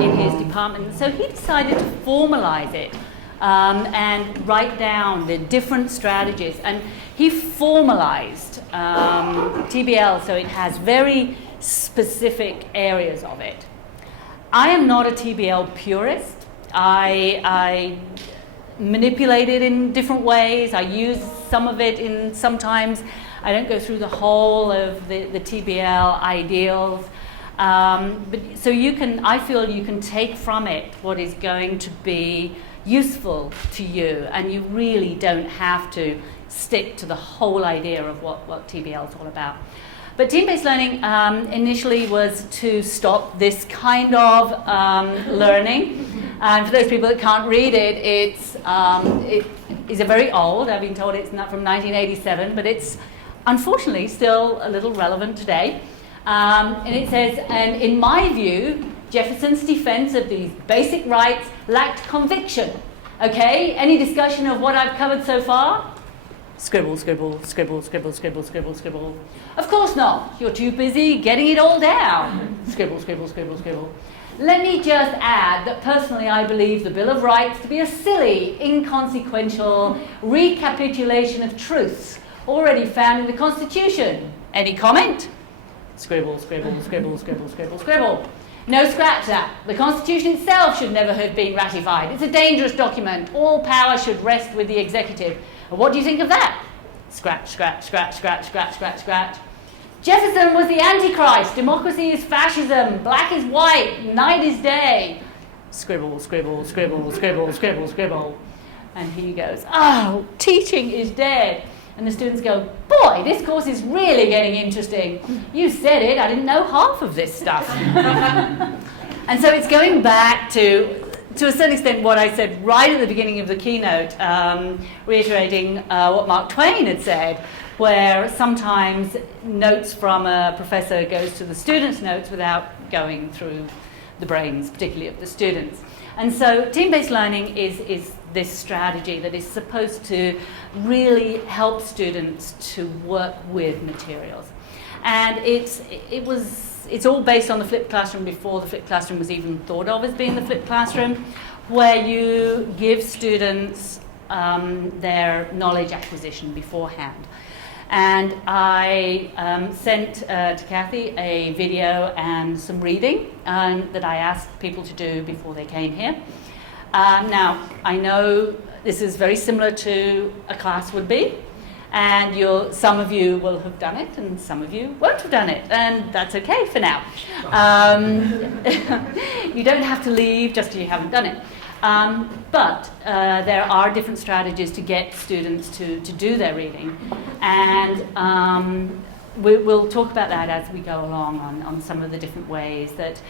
in his department. So he decided to formalize it and write down the different strategies. And he formalized TBL so it has very specific areas of it. I am not a TBL purist. I manipulate it in different ways. I use some of it in sometimes. I don't go through the whole of the TBL ideals. But so I feel you can take from it what is going to be useful to you, and you really don't have to stick to the whole idea of what TBL is all about. But team-based learning initially was to stop this kind of learning. And for those people that can't read it, it is a very old, I've been told it's not from 1987, but it's unfortunately still a little relevant today. And it says, and in my view, Jefferson's defense of these basic rights lacked conviction. Okay, any discussion of what I've covered so far? Scribble, scribble, scribble, scribble, scribble, scribble, scribble. Of course not. You're too busy getting it all down. Scribble, scribble, scribble, scribble. Let me just add that personally I believe the Bill of Rights to be a silly, inconsequential recapitulation of truths already found in the Constitution. Any comment? Scribble, scribble, scribble, scribble, scribble, scribble. No, scratch that. The Constitution itself should never have been ratified. It's a dangerous document. All power should rest with the executive. And what do you think of that? Scratch, scratch, scratch, scratch, scratch, scratch, scratch. Jefferson was the Antichrist. Democracy is fascism. Black is white. Night is day. Scribble, scribble, scribble, scribble, scribble, scribble. And he goes, oh, teaching is dead. And the students go, boy, this course is really getting interesting. You said it, I didn't know half of this stuff. And so it's going back to a certain extent what I said right at the beginning of the keynote, reiterating what Mark Twain had said, where sometimes notes from a professor goes to the students' notes without going through the brains, particularly of the students. And so team-based learning is this strategy that is supposed to really help students to work with materials. And it's all based on the flipped classroom before the flipped classroom was even thought of as being the flipped classroom, where you give students their knowledge acquisition beforehand. And I sent to Kathy a video and some reading that I asked people to do before they came here. Now, I know this is very similar to a class would be, and some of you will have done it, and some of you won't have done it, and that's okay for now. You don't have to leave just because you haven't done it. But there are different strategies to get students to do their reading, and we'll talk about that as we go along on some of the different ways that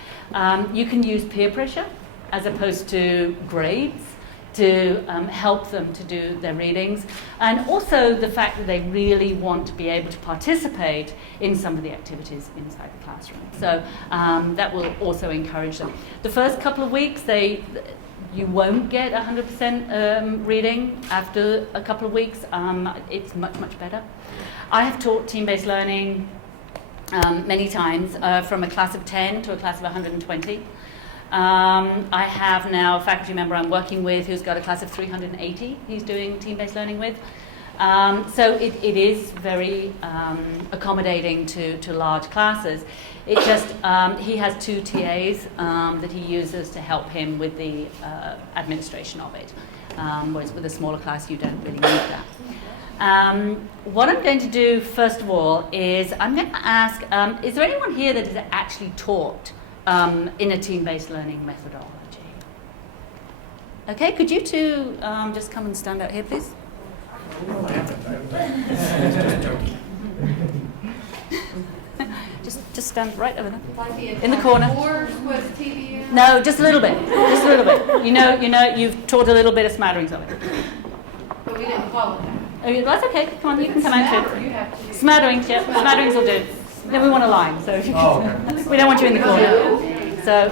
you can use peer pressure as opposed to grades to help them to do their readings, and also the fact that they really want to be able to participate in some of the activities inside the classroom. So that will also encourage them. The first couple of weeks, you won't get 100% reading. After a couple of weeks, it's much, much better. I have taught team-based learning many times, from a class of 10 to a class of 120. I have now a faculty member I'm working with who's got a class of 380 he's doing team-based learning with. So it is very accommodating to large classes. It just, he has 2 TAs that he uses to help him with the administration of it, whereas with a smaller class you don't really need that. What I'm going to do first of all is I'm going to ask, is there anyone here that has actually taught in a team-based learning methodology? Okay, could you two just come and stand out here, please? Just stand right over there, in the corner. No, just a little bit. Just a little bit. You know, you've taught a little bit of smatterings of it. But we didn't follow that. Oh, that's okay. Come on, you can come out too. Smatterings, yeah. Smatterings will do. Then we want a line, so if you can, we don't want you in the corner. So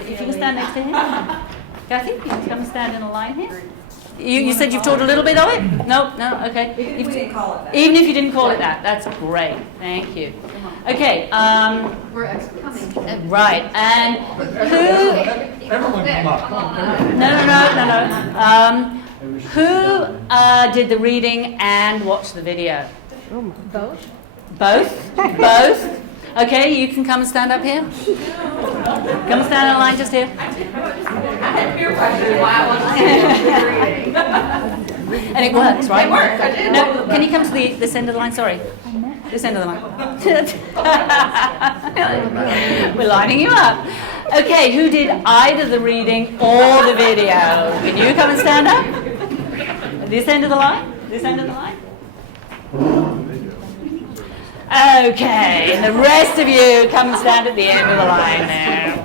if you can stand next to him. Kathy, you can come and stand in a line here. You said you've taught a little bit of it? No, okay. Even if we didn't call it that. Even if you didn't call it that, that's great. Thank you. Okay. We're experts. Right. And who Everyone come up. No. Who did the reading and watched the video? Both? Both? Both? Okay, you can come and stand up here. Come and stand in line just here. I had peer pressure while I was reading. And it works, right? It worked, I did. No, can you come to this end of the line? Sorry. This end of the line. We're lining you up. Okay, who did either the reading or the video? Can you come and stand up? This end of the line? This end of the line? Okay, and the rest of you come and stand at the end of the line now.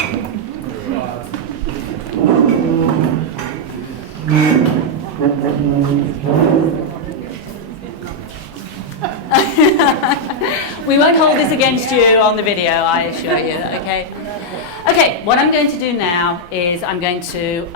We won't hold this against you on the video, I assure you, okay? Okay, what I'm going to do now is I'm going to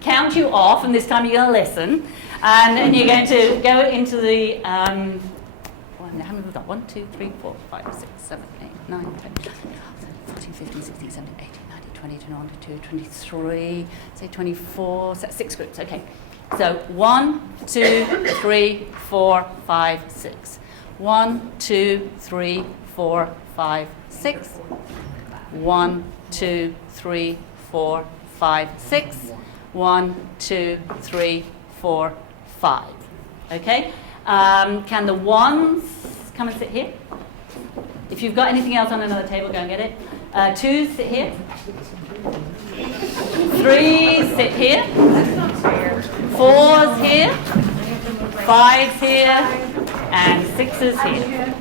count you off, and this time you're going to listen, and then you're going to go into the... how many have we got? 1, 2, 3, 4, 5, 6, 7, 8, 9, 10, 14, 15, 16, 17, 18, 19, 20, 21, 22, 23, say 24, 6 groups, okay. So 1, 2, 3, 4, 5, 6. 1, 2, 3, 4, 5, 6. 1, 2, 3, 4, 5, 6. 1, 2, 3, 4, 5. Okay? Can the ones come and sit here? If you've got anything else on another table, go and get it. 2, sit here. 3, sit here. 4's here. 5's here. And 6's here.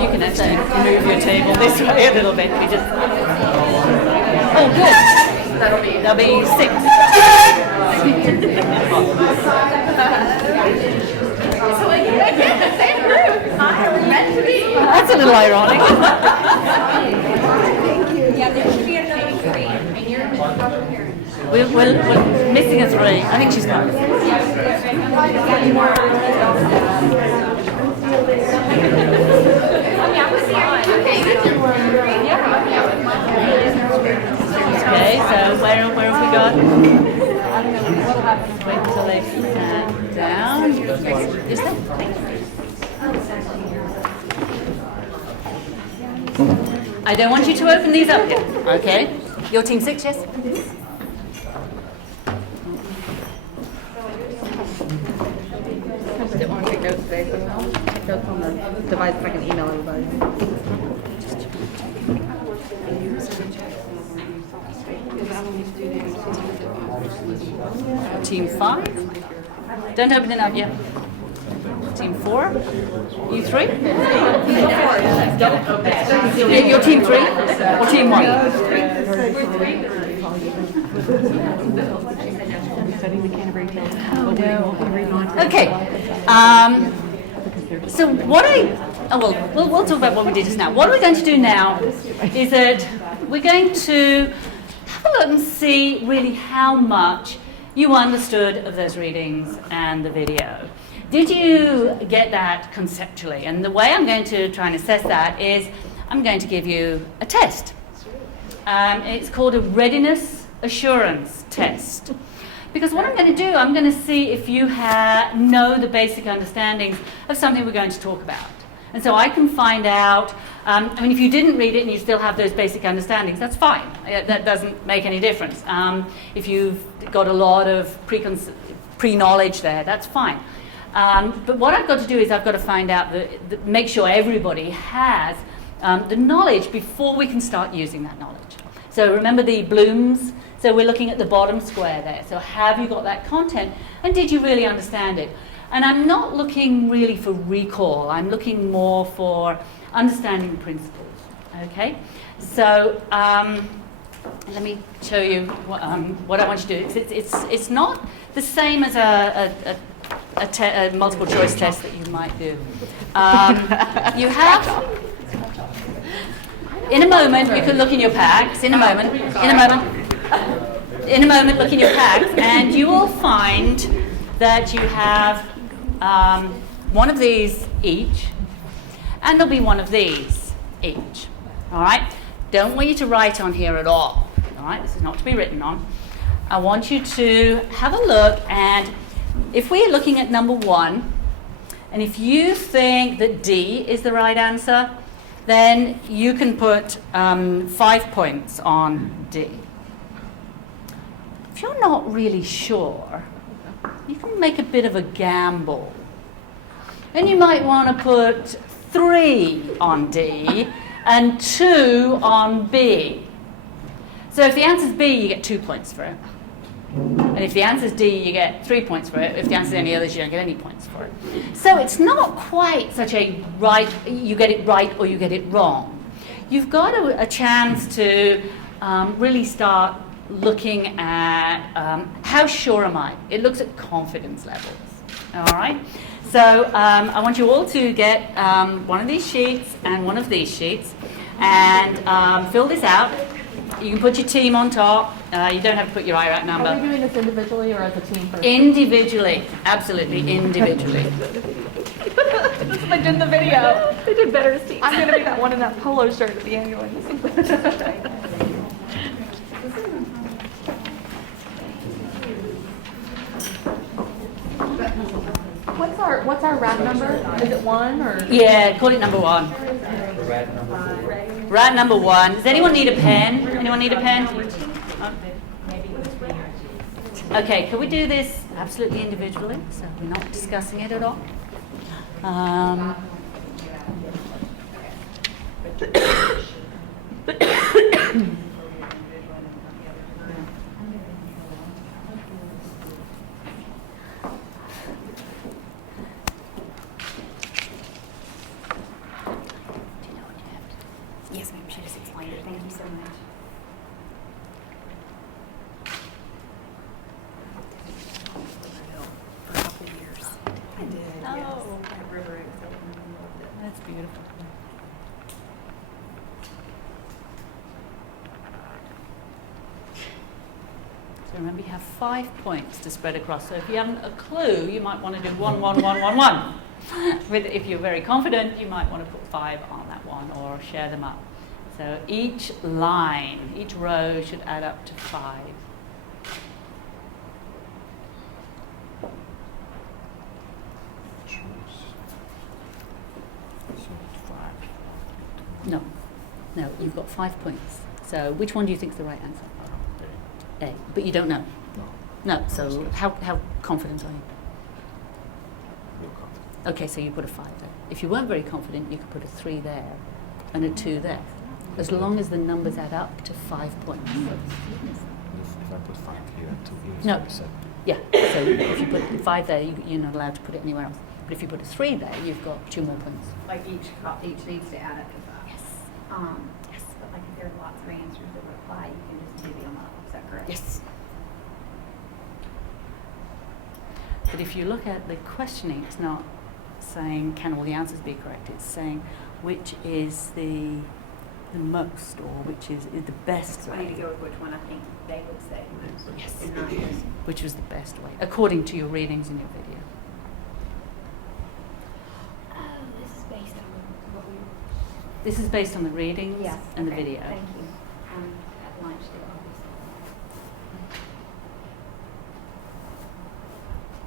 You can actually move your table this way a little bit. You just... Oh, good. That'll be 6. Same group. Hi, we're meant to be. That's a little ironic. Yeah, there should be another 3, and you're here. We're missing a 3. I think she's coming. Okay, so where have we got? Wait until they stand down. Is that? I don't want you to open these up yet. Okay. Your team 6, yes? I just didn't want to take notes today, so I'll take notes on the device so I can email everybody. Team 5? Don't open it up yet. Team 4? You 3? Your team 3? Or team 1? Okay. So what we'll talk about what we did just now. What we're going to do now is that we're going to have a look and see really how much you understood of those readings and the video. Did you get that conceptually? And the way I'm going to try and assess that is I'm going to give you a test. It's called a readiness assurance test. Because what I'm going to do, I'm going to see if you know the basic understandings of something we're going to talk about. And so I can find out, if you didn't read it and you still have those basic understandings, that's fine. That doesn't make any difference. If you've got a lot of pre-knowledge there, that's fine. But what I've got to do is I've got to find out, make sure everybody has the knowledge before we can start using that knowledge. So remember the blooms? So we're looking at the bottom square there. So have you got that content? And did you really understand it? And I'm not looking really for recall. I'm looking more for understanding principles. Okay? So let me show you what I want you to do. It's not the same as a multiple choice test that you might do. You have, in a moment, you can look in your packs. In a moment, look in your packs, and you will find that you have one of these each, and there'll be one of these each. All right? Don't want you to write on here at all. All right? This is not to be written on. I want you to have a look, and if we're looking at number 1, and if you think that D is the right answer, then you can put 5 points on D. If you're not really sure, you can make a bit of a gamble. And you might want to put 3 on D and 2 on B. So if the answer's B, you get 2 points for it. And if the answer's D, you get 3 points for it. If the answer's any others, you don't get any points for it. So it's not quite such a right, you get it right or you get it wrong. You've got a chance to really start looking at how sure am I? It looks at confidence levels. All right? So I want you all to get one of these sheets and one of these sheets and fill this out. You can put your team on top. You don't have to put your IRAC number. Are we doing this individually or as a team first? Individually. Absolutely, individually. They did the video. They did better as teams. I'm going to be that one in that polo shirt at the annual. What's our RAD number? Is it 1 or? Yeah, call it number 1. Rat number 4. Right, number 1. Does anyone need a pen? Anyone need a pen? Okay, can we do this absolutely individually? So we're not discussing it at all. Yes, ma'am, she just explained it. Thank you so much. For a couple of years. I did, yes. At River Oaks, I loved it. That's beautiful. So remember, you have 5 points to spread across. So if you haven't a clue, you might want to do 1, 1, 1, 1, 1. If you're very confident, you might want to put 5 on that one or share them up. So each line, each row should add up to 5. No, you've got 5 points. So which one do you think is the right answer? A, but you don't know. No, so how confident are you? Okay, so you put a 5 there. If you weren't very confident, you could put a 3 there and a 2 there. As long as the numbers add up to 5 points. If I put 5 here and 2 here, it's No. 47. Yeah, so if you put 5 there, you're not allowed to put it anywhere else. But if you put a 3 there, you've got 2 more points. Like each needs to add up to 5. Yes. Yes. But like if there are lots of answers that would apply, you can just divvy them up. Is that correct? Yes. But if you look at the questioning, it's not saying can all the answers be correct. It's saying which is the most or which is the best So I need way. to go with which one I think they would say. Yes. And not just Which was the best way, according to your readings in your video. this is based on what we. This is based on the readings Yes. and okay, the video. Thank you. At lunch, they obviously.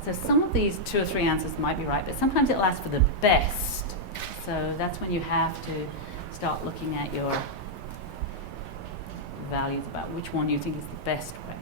So some of these 2 or 3 answers might be right, but sometimes it'll ask for the best. So that's when you have to start looking at your values about which one you think is the best way.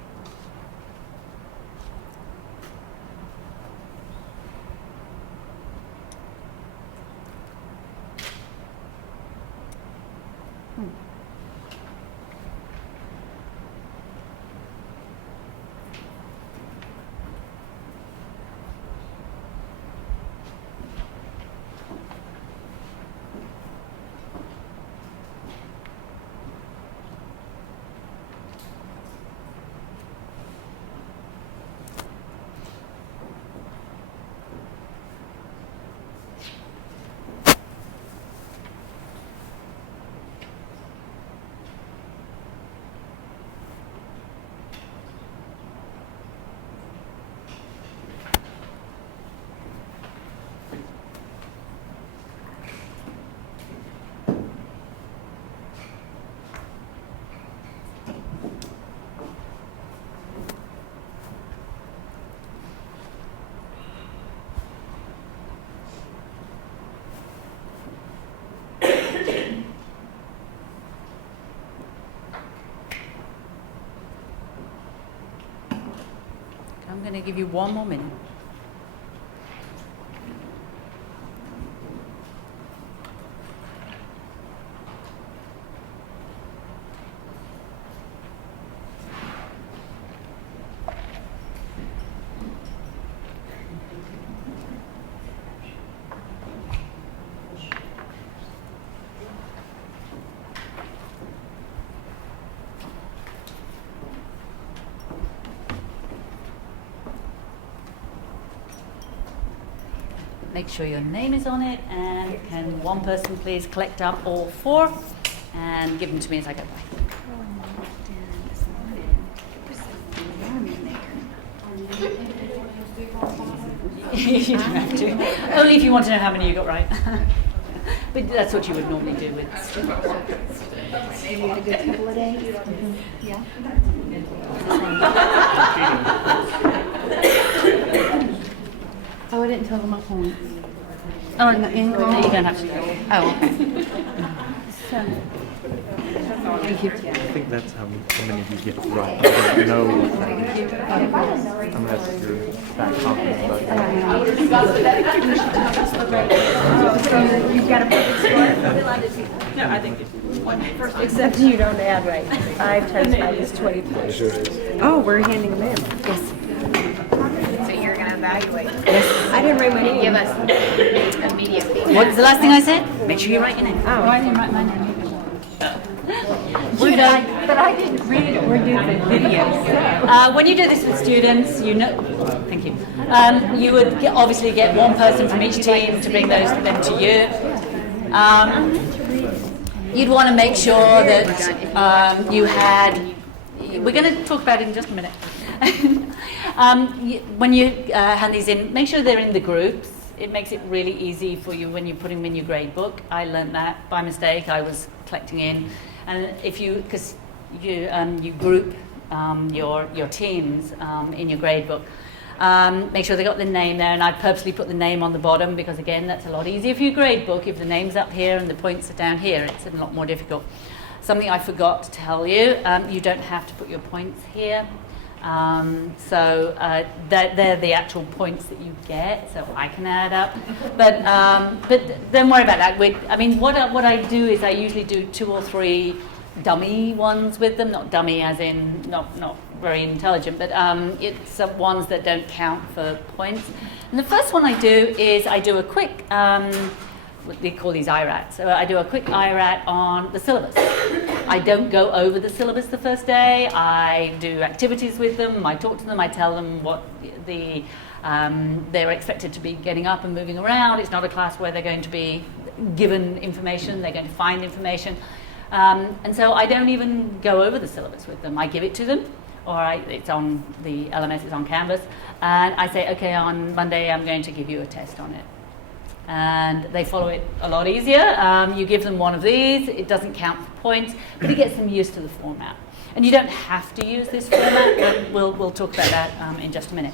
going to give you 1 more minute. Make sure your name is on it, and can one person please collect up all 4 and give them to me as I go by. You don't have to. Only if you want to know how many you got right. But that's what you would normally do with students. You had a good couple of days? Yeah. Oh, I didn't tell them my points. Oh, no, you don't have to. Oh, okay. Thank you. I think that's how many you get right. I don't know unless you're that confident about it. You've got a perfect score? No, I think except you don't add right. 5 times 5 is 23. Oh, we're handing them in. Yes. So you're going to evaluate. Yes. I didn't write my name. Give us immediate feedback. What was the last thing I said? Make sure you write your name. Oh, I didn't write my name. we're done. But I didn't read it. We're doing the videos. When you do this with students, you know. Thank you. You would obviously get one person from each team to bring them to you. You'd want to make sure that you had. We're going to talk about it in just a minute. When you hand these in, make sure they're in the groups. It makes it really easy for you when you put them in your grade book. I learned that by mistake. I was collecting in, and because you group your teams in your grade book, make sure they got the name there. And I purposely put the name on the bottom because again, that's a lot easier for your grade book. If the name's up here and the points are down here, it's a lot more difficult. Something I forgot to tell you: you don't have to put your points here. They're the actual points that you get, so I can add up. But don't worry about that. What I do is I usually do 2 or 3 dummy ones with them. Not dummy as in not very intelligent, but it's ones that don't count for points. And the first one I do is I do a quick. They call these IRATs. So I do a quick IRAT on the syllabus. I don't go over the syllabus the first day. I do activities with them. I talk to them. I tell them what they're expected to be getting up and moving around. It's not a class where they're going to be given information. They're going to find information. And so I don't even go over the syllabus with them. I give it to them, or it's on the LMS, it's on Canvas, and I say, okay, on Monday I'm going to give you a test on it. And they follow it a lot easier. You give them one of these, it doesn't count for points, but it gets them used to the format. And you don't have to use this format, but we'll talk about that in just a minute.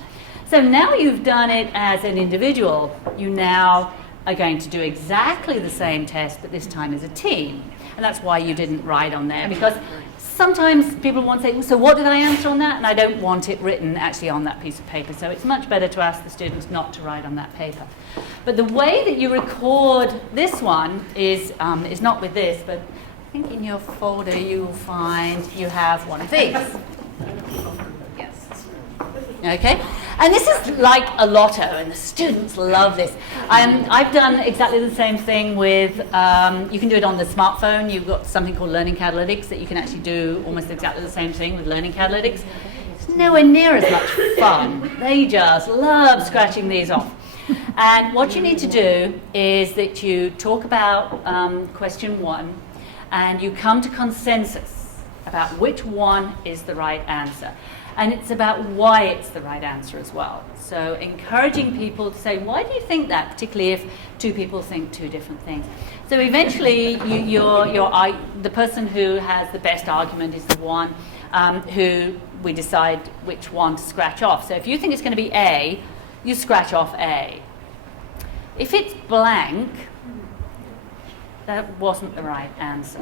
So now you've done it as an individual, you now are going to do exactly the same test, but this time as a team. And that's why you didn't write on there, because sometimes people want to say, so what did I answer on that? And I don't want it written actually on that piece of paper. So it's much better to ask the students not to write on that paper. But the way that you record this one is not with this, but I think in your folder you'll find you have one of these. Yes. Okay, and this is like a lotto, and the students love this. I've done exactly the same thing with, you can do it on the smartphone. You've got something called Learning Catalytics that you can actually do almost exactly the same thing with Learning Catalytics. It's nowhere near as much fun. They just love scratching these off. And what you need to do is that you talk about question 1, and you come to consensus about which one is the right answer. And it's about why it's the right answer as well. So encouraging people to say, why do you think that, particularly if 2 people think 2 different things. So eventually, the person who has the best argument is the one who we decide which one to scratch off. So if you think it's going to be A, you scratch off A. If it's blank, that wasn't the right answer.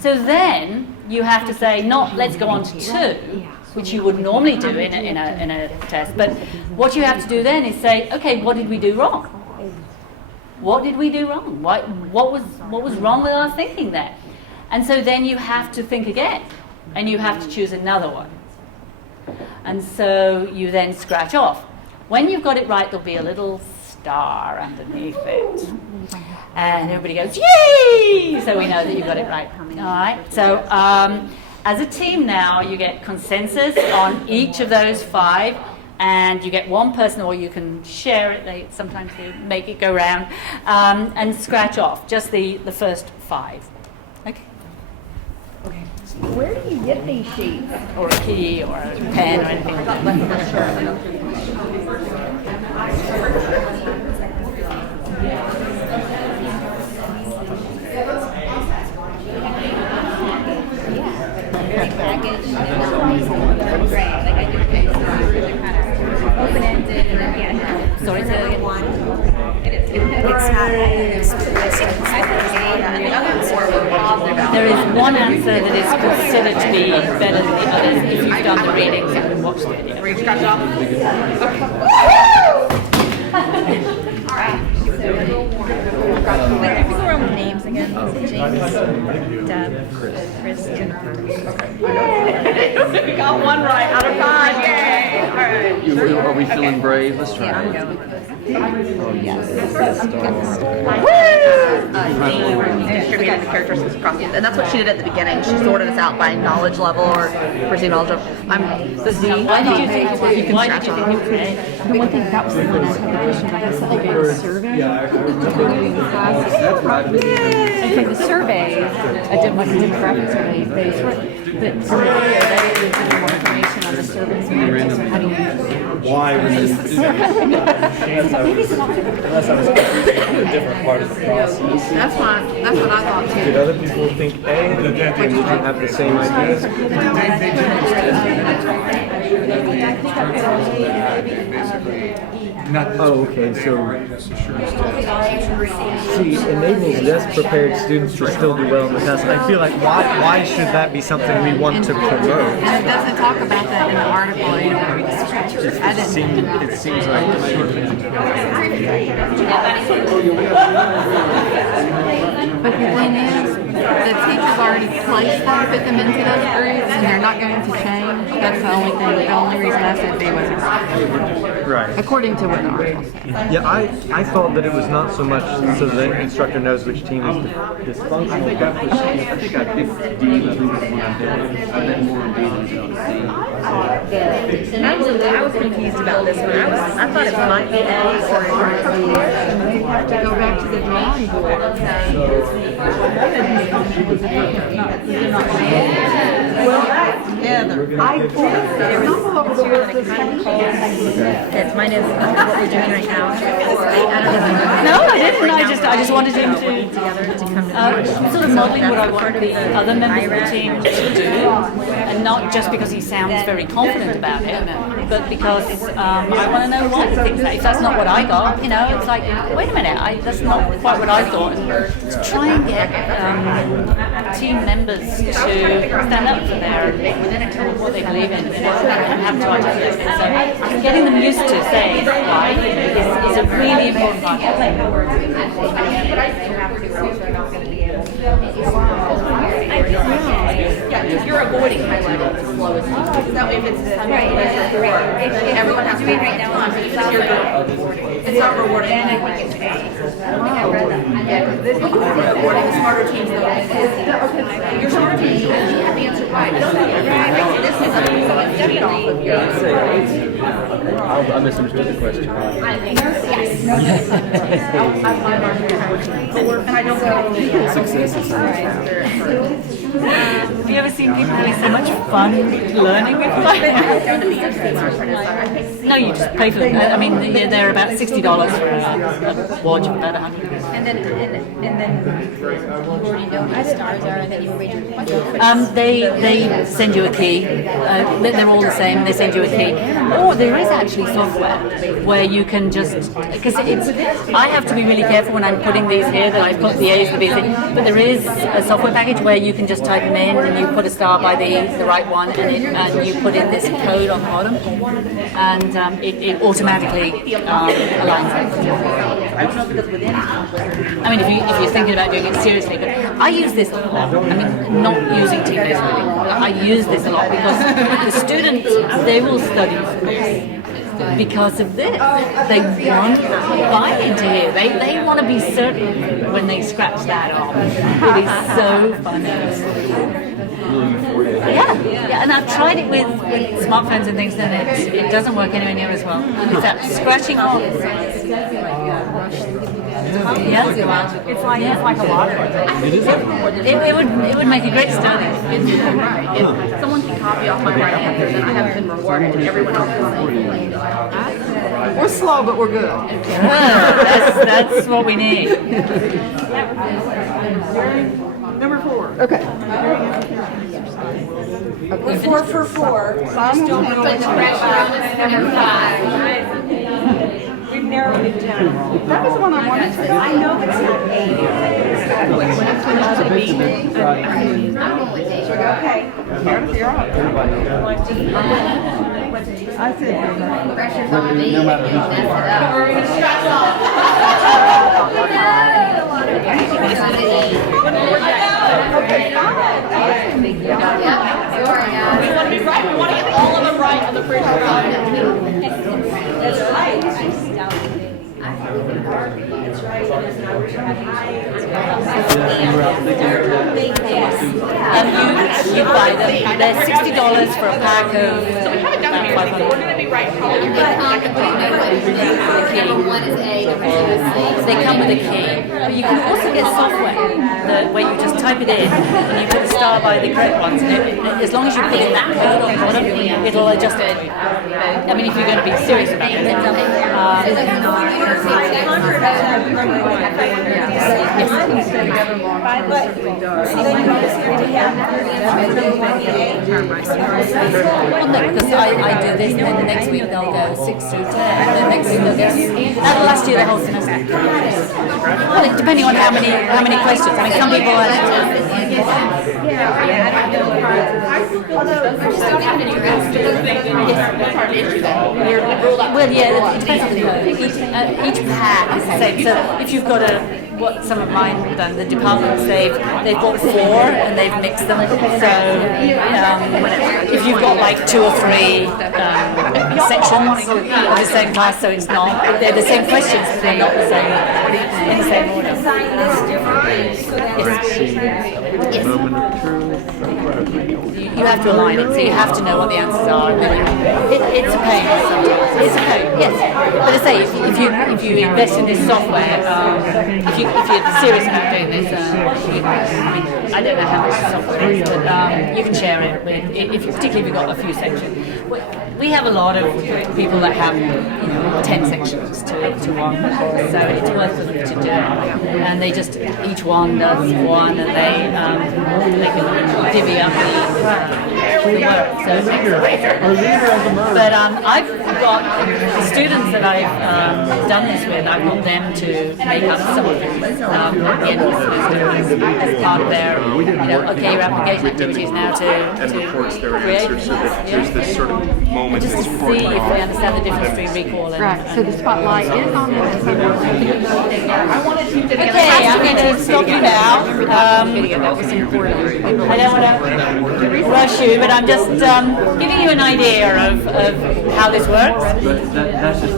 So then you have to say, not let's go on to 2, which you would normally do in a test. But what you have to do then is say, okay, what did we do wrong? What did we do wrong? What was wrong with our thinking there? And so then you have to think again, and you have to choose another one. And so you then scratch off. When you've got it right, there'll be a little star underneath it. And everybody goes, yay! So we know that you got it right. All right. So as a team now, you get consensus on each of those 5, and you get one person, or you can share it. Sometimes they make it go round, and scratch off just the first 5. Okay. Where do you get these sheets? Or a key, or a pen, or anything like that. Package, great. Like I do things they're kind of open-ended, and then yeah. Sorry, say that again. It is. It's not. There is one answer that is considered to be better than the others if you've done the readings and watched the video. Read scratch off. All right. Wait, can we go around with names again? Is it James, Deb, Chris, Jennifer? We got 1 right out of 5. Yay! All right. Are we feeling brave? Let's try. Yeah, I'm going with this. Distributed the characteristics across these, and that's what she did at the beginning. She sorted us out by knowledge level or perceived knowledge level. Why did you think it was A? The one thing that was the one I had the question about is like a survey. And for the survey, I did like a demographic survey. They sort but on the video, they gave you more information on the survey. So how do you? Why would you do unless I was in a different part of the process? That's what I thought too. Did other people think A? And did you have the same ideas? Oh, okay. So, see, enables less prepared students to still do well in the test. I feel like why should that be something we want to promote? And it doesn't talk about that in the article either. It seems like But the thing is, the teachers already placed them, put them into those groups, and they're not going to change. That's the only thing. The only reason I said B wasn't right. right. According to what the article said. Yeah, I thought that it was not so much so the instructor knows which team is dysfunctional. I think I picked D. I think that's what I did. I did more on B than C. I was confused about this one. I thought it might be A or They have to go back to the drawing board. That's mine is what we're doing right now. No, I didn't. I just wanted him to sort of modeling what I want the other members of the team to do, and not just because he sounds very confident about it, but because I want to know why he thinks that. If that's not what I got, it's like, wait a minute, that's not quite what I thought. And to try and get team members to stand up for what they believe in and have to articulate it. So getting them used to saying why is a really important part of Yeah, you're avoiding highlighting the slowest. That way if it's everyone has to read right now. It's not rewarding. And I think it's A. I don't think I read that. This is rewarding smarter teams though. Your smarter teams, you have the answer right. This is definitely I misunderstood the question. Yes. and I don't know. Have you ever seen people having so much fun learning with No, you just pay for them. I mean, they're about $60 for a watch of about 100. And then you already know what the stars are, and then you read your questions. They send you a key. They're all the same. They send you a key. Or there is actually actually software where you can just, because I have to be really careful when I'm putting these here that I put the A's, the B's in, but there is a software package where you can just type them in and you put a star by the right one and you put in this code on the bottom and it automatically aligns it. I mean, if you're thinking about doing it seriously, but I use this a lot. I mean, not using T-Base really. I use this a lot because the students, they will study because of this. They want to buy into here. They want to be certain when they scratch that off. It is so funny. Yeah, and I've tried it with smartphones and things, and it doesn't work anywhere near as well. It's that scratching off. Yeah, it's like a lottery. It would make a great study. If someone can copy off my right answer, then I haven't been rewarded, and everyone else is We're slow, but we're good. That's what we need. Number 4. Okay. We're 4 for 4. Just don't know which number 5. We've narrowed it down. That was the one I wanted to. I know it's not 8. Okay. You're up. I said Pressure's on me. No matter who's we're going to stress off. Okay, fine. We want to be right. We want to get all of them right on the first round. That's right. You buy them. They're $60 for a pack of. So we haven't done it here before. We're going to be right. They come with a key. But you can also get software where you just type it in and you put a star by the correct ones. And as long as you put in that code on the bottom, it'll adjust it. I mean, if you're going to be serious about it. Well, no, because I do this, and then the next week they'll go 6 through 10, and the next week they'll go. That'll last you the whole semester. Well, depending on how many questions. I mean, some people are. Well, yeah, it depends on the code. Each pack is the same. So if you've got what some of mine have done, the departments, they've bought 4 and they've mixed them. So if you've got like 2 or 3 sections of the same class, so it's not, they're the same questions, but they're not the same in the same order. Yes. You have to align it, so you have to know what the answers are. And then it's a pain sometimes. It's a pain, yes. But I say, if you invest in this software, if you're serious about doing this, I don't know how much the software is, but you can share it. Particularly if you've got a few sections. We have a lot of people that have 10 sections to one, so it's worth them to do. And they just each one does one, and they can divvy up the work. So it makes it better. But I've got the students that I've done this with. I've got them to make up some of them at the end of the semester as part of their your application activities now to create. There's this sort of moment. Just to see if they understand the difference between recall and. Right. So the spotlight is on this. Okay, I'm going to stop you now. I don't want to rush you, but I'm just giving you an idea of how this works. That's just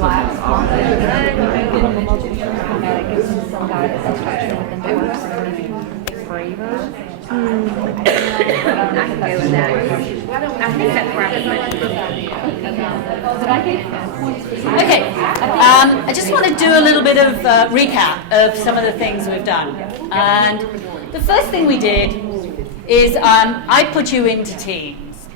Okay, I just want to do a little bit of recap of some of the things we've done. And the first thing we did is I put you into teams.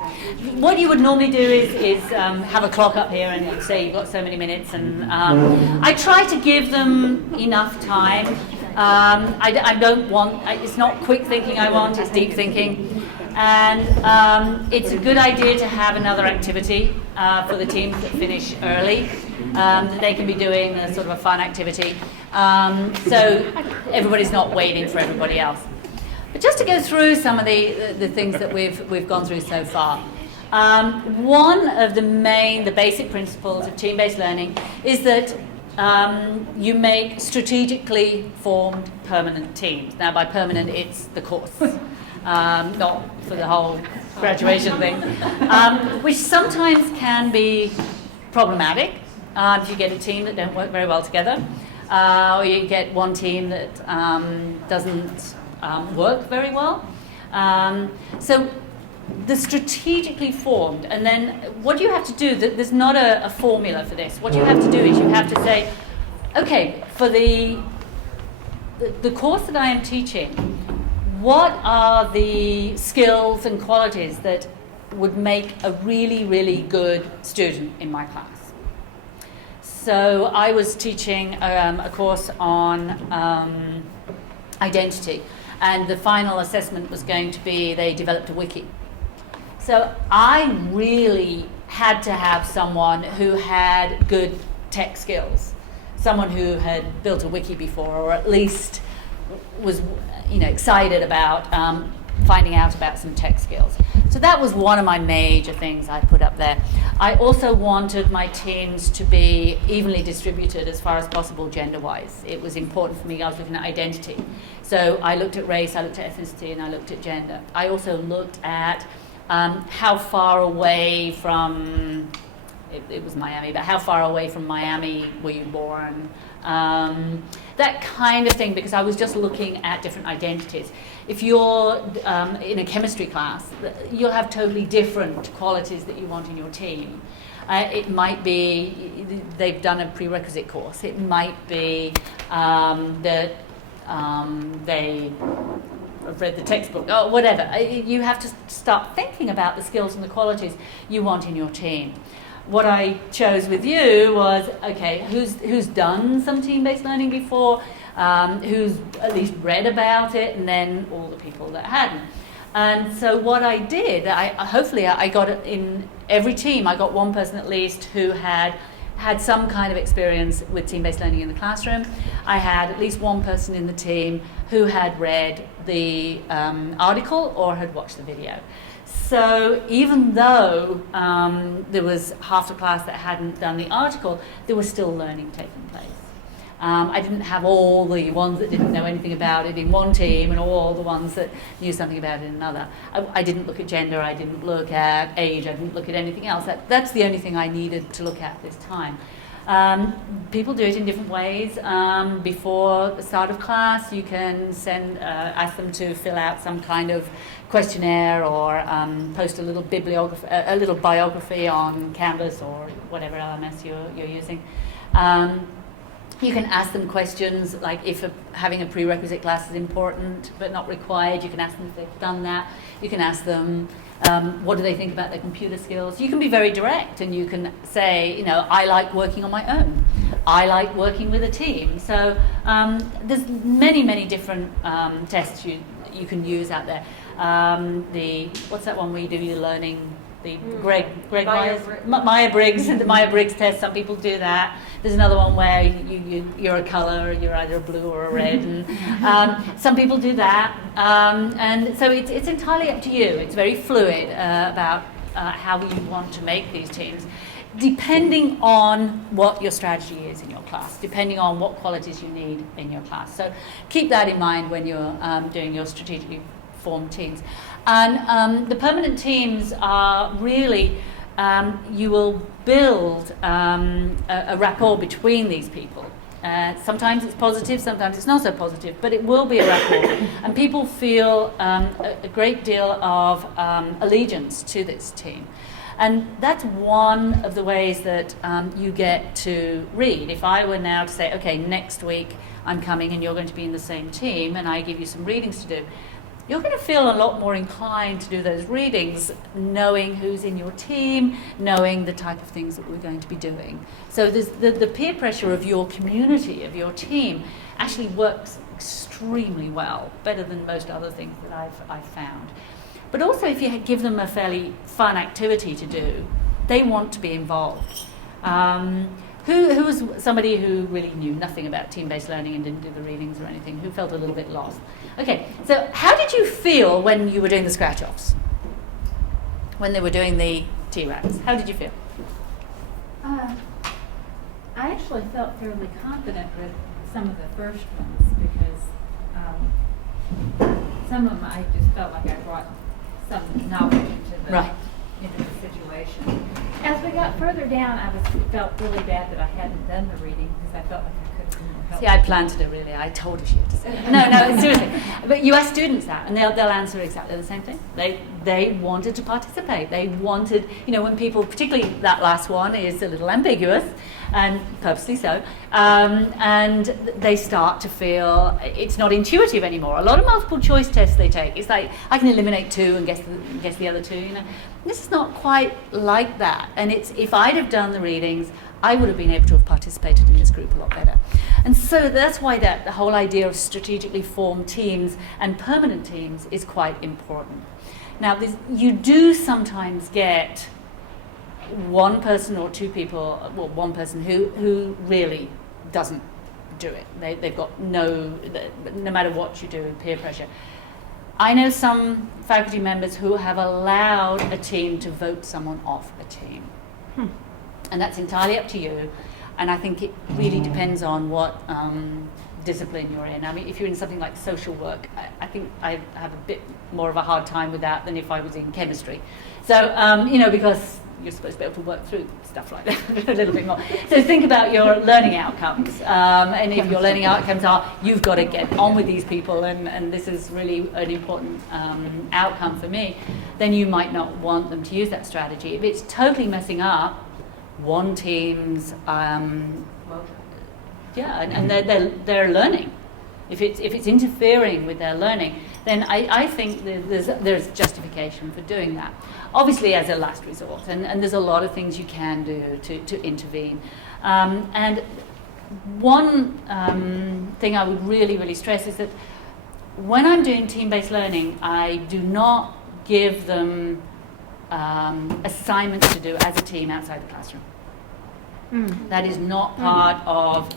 What you would normally do is have a clock up here and you'd say you've got so many minutes, and I try to give them enough time. I don't want, it's not quick thinking I want, it's deep thinking. And it's a good idea to have another activity for the teams that finish early, that they can be doing a sort of a fun activity, so everybody's not waiting for everybody else. But just to go through some of the things that we've gone through so far. One of the basic principles of team-based learning is that you make strategically formed permanent teams. Now, by permanent, it's the course, not for the whole graduation thing, which sometimes can be problematic if you get a team that don't work very well together, or you get one team that doesn't work very well. So the strategically formed, and then what you have to do, there's not a formula for this. What you have to do is you have to say, okay, for the course that I am teaching, what are the skills and qualities that would make a really, really good student in my class? So I was teaching a course on identity, and the final assessment was going to be they developed a wiki. So I really had to have someone who had good tech skills, someone who had built a wiki before, or at least was, excited about finding out about some tech skills. So that was one of my major things I put up there. I also wanted my teams to be evenly distributed as far as possible gender-wise. It was important for me. I was looking at identity. So I looked at race, I looked at ethnicity, and I looked at gender. I also looked at how far away from, it was Miami, but how far away from Miami were you born? That kind of thing, because I was just looking at different identities. If you're in a chemistry class, you'll have totally different qualities that you want in your team. It might be they've done a prerequisite course. It might be that they have read the textbook, or whatever. You have to start thinking about the skills and the qualities you want in your team. What I chose with you was, okay, who's done some team-based learning before, who's at least read about it, and then all the people that hadn't. And so what I did, hopefully I got it in every team. I got one person at least who had some kind of experience with team-based learning in the classroom. I had at least one person in the team who had read the article or had watched the video. So even though there was half the class that hadn't done the article, there was still learning taking place. I didn't have all the ones that didn't know anything about it in one team and all the ones that knew something about it in another. I didn't look at gender, I didn't look at age, I didn't look at anything else. That's the only thing I needed to look at this time. People do it in different ways. Before the start of class, you can ask them to fill out some kind of questionnaire or post a little biography on Canvas or whatever LMS you're using. You can ask them questions like if having a prerequisite class is important but not required. You can ask them if they've done that. You can ask them what do they think about their computer skills. You can be very direct and you can say, I like working on my own. I like working with a team. So there's many, many different tests you can use out there. What's that one where you do your learning? The Greg Myers-Briggs and the Myers-Briggs test. Some people do that. There's another one where you're a color, you're either a blue or a red, and some people do that. And so it's entirely up to you. It's very fluid about how you want to make these teams, depending on what your strategy is in your class, depending on what qualities you need in your class. So keep that in mind when you're doing your strategically formed teams. And the permanent teams are really, you will build a rapport between these people. Sometimes it's positive, sometimes it's not so positive, but it will be a rapport. And people feel a great deal of allegiance to this team. And that's one of the ways that you get to read. If I were now to say, okay, next week I'm coming and you're going to be in the same team, and I give you some readings to do, you're going to feel a lot more inclined to do those readings, knowing who's in your team, knowing the type of things that we're going to be doing. So there's the peer pressure of your community, of your team, actually works extremely well, better than most other things that I've found. But also if you give them a fairly fun activity to do, they want to be involved. Who was somebody who really knew nothing about team-based learning and didn't do the readings or anything, who felt a little bit lost? Okay, so how did you feel when you were doing the scratch-offs? When they were doing the T-RAPs? How did you feel? I actually felt fairly confident with some of the first ones because some of them I just felt like I brought some knowledge into the situation. As we got further down, felt really bad that I hadn't done the reading because I felt like I could have been more helpful. See, I planted it really. I told her she had to say it. No, seriously. But you ask students that, and they'll answer exactly the same thing. They wanted to participate. They wanted, when people, particularly that last one is a little ambiguous, and purposely so, and they start to feel it's not intuitive anymore. A lot of multiple choice tests they take, it's like, I can eliminate 2 and guess the other 2, This is not quite like that. And if I'd have done the readings, I would have been able to have participated in this group a lot better. And so that's why the whole idea of strategically formed teams and permanent teams is quite important. Now, you do sometimes get one person or 2 people, well, one person who really doesn't do it. They've got no matter what you do, peer pressure. I know some faculty members who have allowed a team to vote someone off a team. And that's entirely up to you. And I think it really depends on what discipline you're in. I mean, if you're in something like social work, I think I have a bit more of a hard time with that than if I was in chemistry. So, because you're supposed to be able to work through stuff like that a little bit more. So think about your learning outcomes. And if your learning outcomes are, you've got to get on with these people and this is really an important outcome for me, then you might not want them to use that strategy. If it's totally messing up one team's, and they're learning. If it's interfering with their learning, then I think there's justification for doing that. Obviously, as a last resort, and there's a lot of things you can do to intervene. And one thing I would really, really stress is that when I'm doing team-based learning, I do not give them assignments to do as a team outside the classroom. That is not part of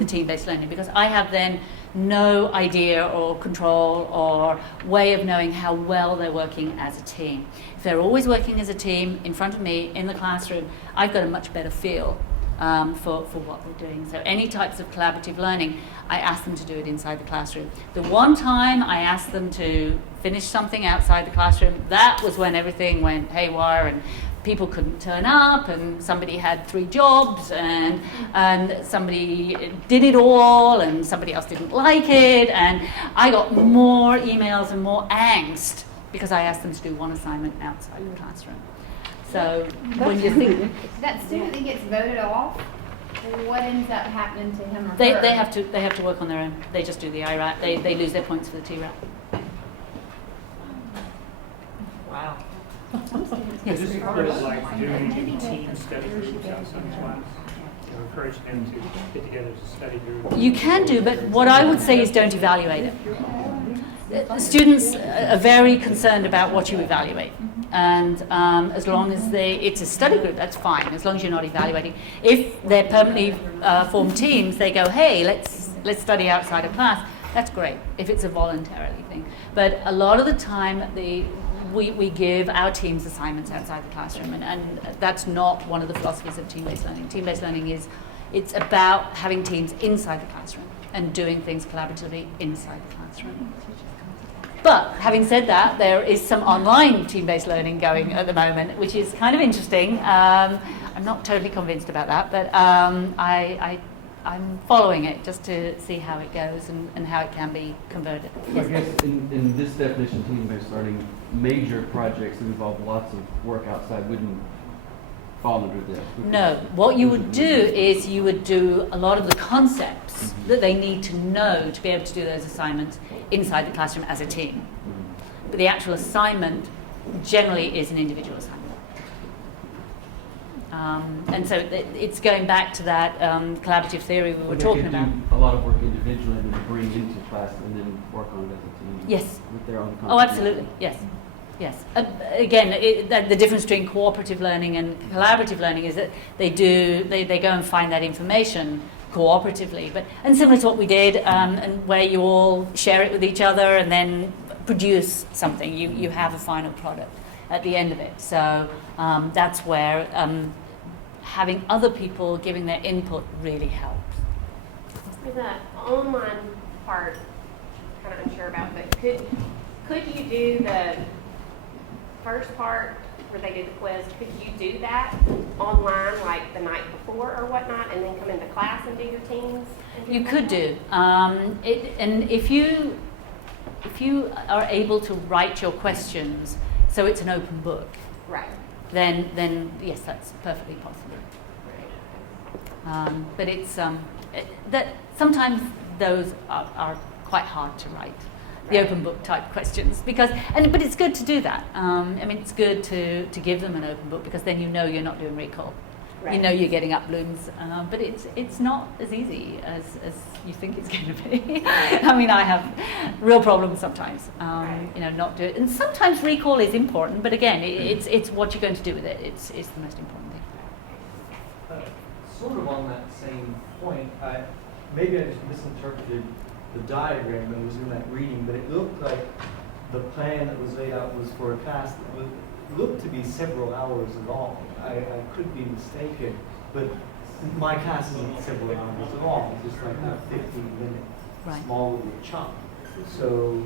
the team-based learning because I have then no idea or control or way of knowing how well they're working as a team. If they're always working as a team in front of me in the classroom, I've got a much better feel for what they're doing. So any types of collaborative learning, I ask them to do it inside the classroom. The one time I asked them to finish something outside the classroom, that was when everything went haywire and people couldn't turn up and somebody had 3 jobs and somebody did it all and somebody else didn't like it and I got more emails and more angst because I asked them to do one assignment outside the classroom. So when you think That student that gets voted off, what ends up happening to him or her? they have to work on their own. They just do the IRAT. They lose their points for the TRAT. Wow. Yes. Is this part of like doing team study groups outside class? Encourage them to get together as a study group? You can do, but what I would say is don't evaluate it. The students are very concerned about what you evaluate. And as long as it's a study group, that's fine, as long as you're not evaluating. If they're permanently formed teams, they go, hey, let's study outside of class, that's great, if it's a voluntarily thing. But a lot of the time, we give our teams assignments outside the classroom, and that's not one of the philosophies of team-based learning. Team-based learning it's about having teams inside the classroom and doing things collaboratively inside the classroom. But having said that, there is some online team-based learning going at the moment, which is kind of interesting. I'm not totally convinced about that, but I'm following it just to see how it goes and how it can be converted. I guess in this definition, team-based learning, major projects that involve lots of work outside wouldn't fall under this. No, what you would do is you would do a lot of the concepts that they need to know to be able to do those assignments inside the classroom as a team. But the actual assignment generally is an individual assignment. And so it's going back to that collaborative theory we were talking about. Do a lot of work individually and then bring into class and then work on it as a team. Yes. With their own Oh, absolutely. Yes. Yes. Again, the difference between cooperative learning and collaborative learning is that they go and find that information cooperatively, and similar to what we did, and where you all share it with each other and then produce something. You have a final product at the end of it. So that's where having other people giving their input really helps. For the online part, kind of unsure about, but could you do the first part where they do the quiz? Could you do that online, like the night before or whatnot, and then come into class and do your teams? You could do, and if you are able to write your questions so it's an open book, Right. then yes, that's perfectly possible. But it's that sometimes those are quite hard to write, the open book type questions, but it's good to do that. I mean, it's good to give them an open book, because then you know you're not doing recall. Right. You know you're getting up blooms, but it's not as easy as you think it's going to be. I mean, I have real problems sometimes, not do it. And sometimes recall is important, but again, it's what you're going to do with it. It's the most important thing. Sort of on that same point, maybe I just misinterpreted the diagram that was in that reading, but it looked like the plan that was laid out was for a class that looked to be several hours long. I could be mistaken, but my class isn't several hours long. It's just like a 15-minute small little chunk. So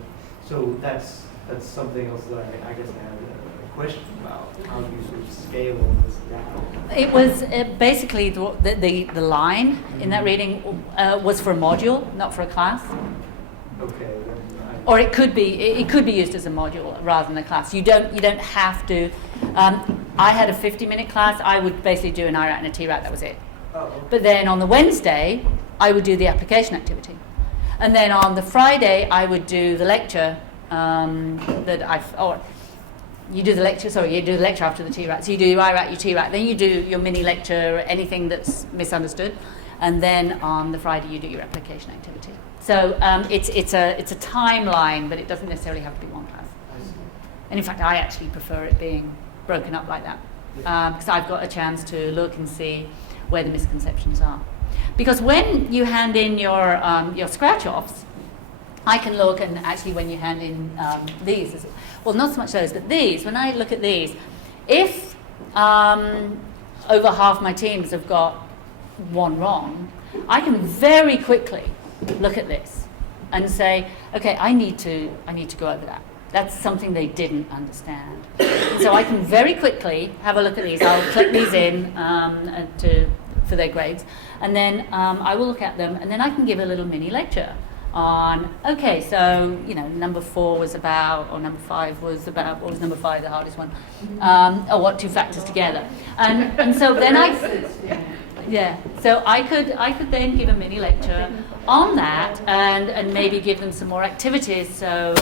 that's something else that I guess I have a question about. How do you sort of scale this down? It was basically the line in that reading was for a module, not for a class. Okay. Or it could be used as a module rather than a class. You don't have to. I had a 50-minute class. I would basically do an IRAT and a TRAT. That was it. Oh, okay. But then on the Wednesday, I would do the application activity, and then on the Friday, I would do the lecture you do the lecture after the TRAT. So you do your IRAT, your TRAT, then you do your mini lecture, anything that's misunderstood, and then on the Friday you do your application activity. So it's a timeline, but it doesn't necessarily have to be one class. And in fact, I actually prefer it being broken up like that, because I've got a chance to look and see where the misconceptions are. Because when you hand in your scratch-offs, I can look, and actually when you hand in these, well, not so much those, but these, when I look at these, if over half my teams have got one wrong, I can very quickly look at this and say, okay, I need to go over that. That's something they didn't understand. So I can very quickly have a look at these. I'll click these in for their grades, and then I will look at them, and then I can give a little mini lecture on, okay, so, number 4 was about, or number 5 was about, what was number 5, the hardest one? Or what two factors together? And so then so I could then give a mini lecture on that, and maybe give them some more activities, so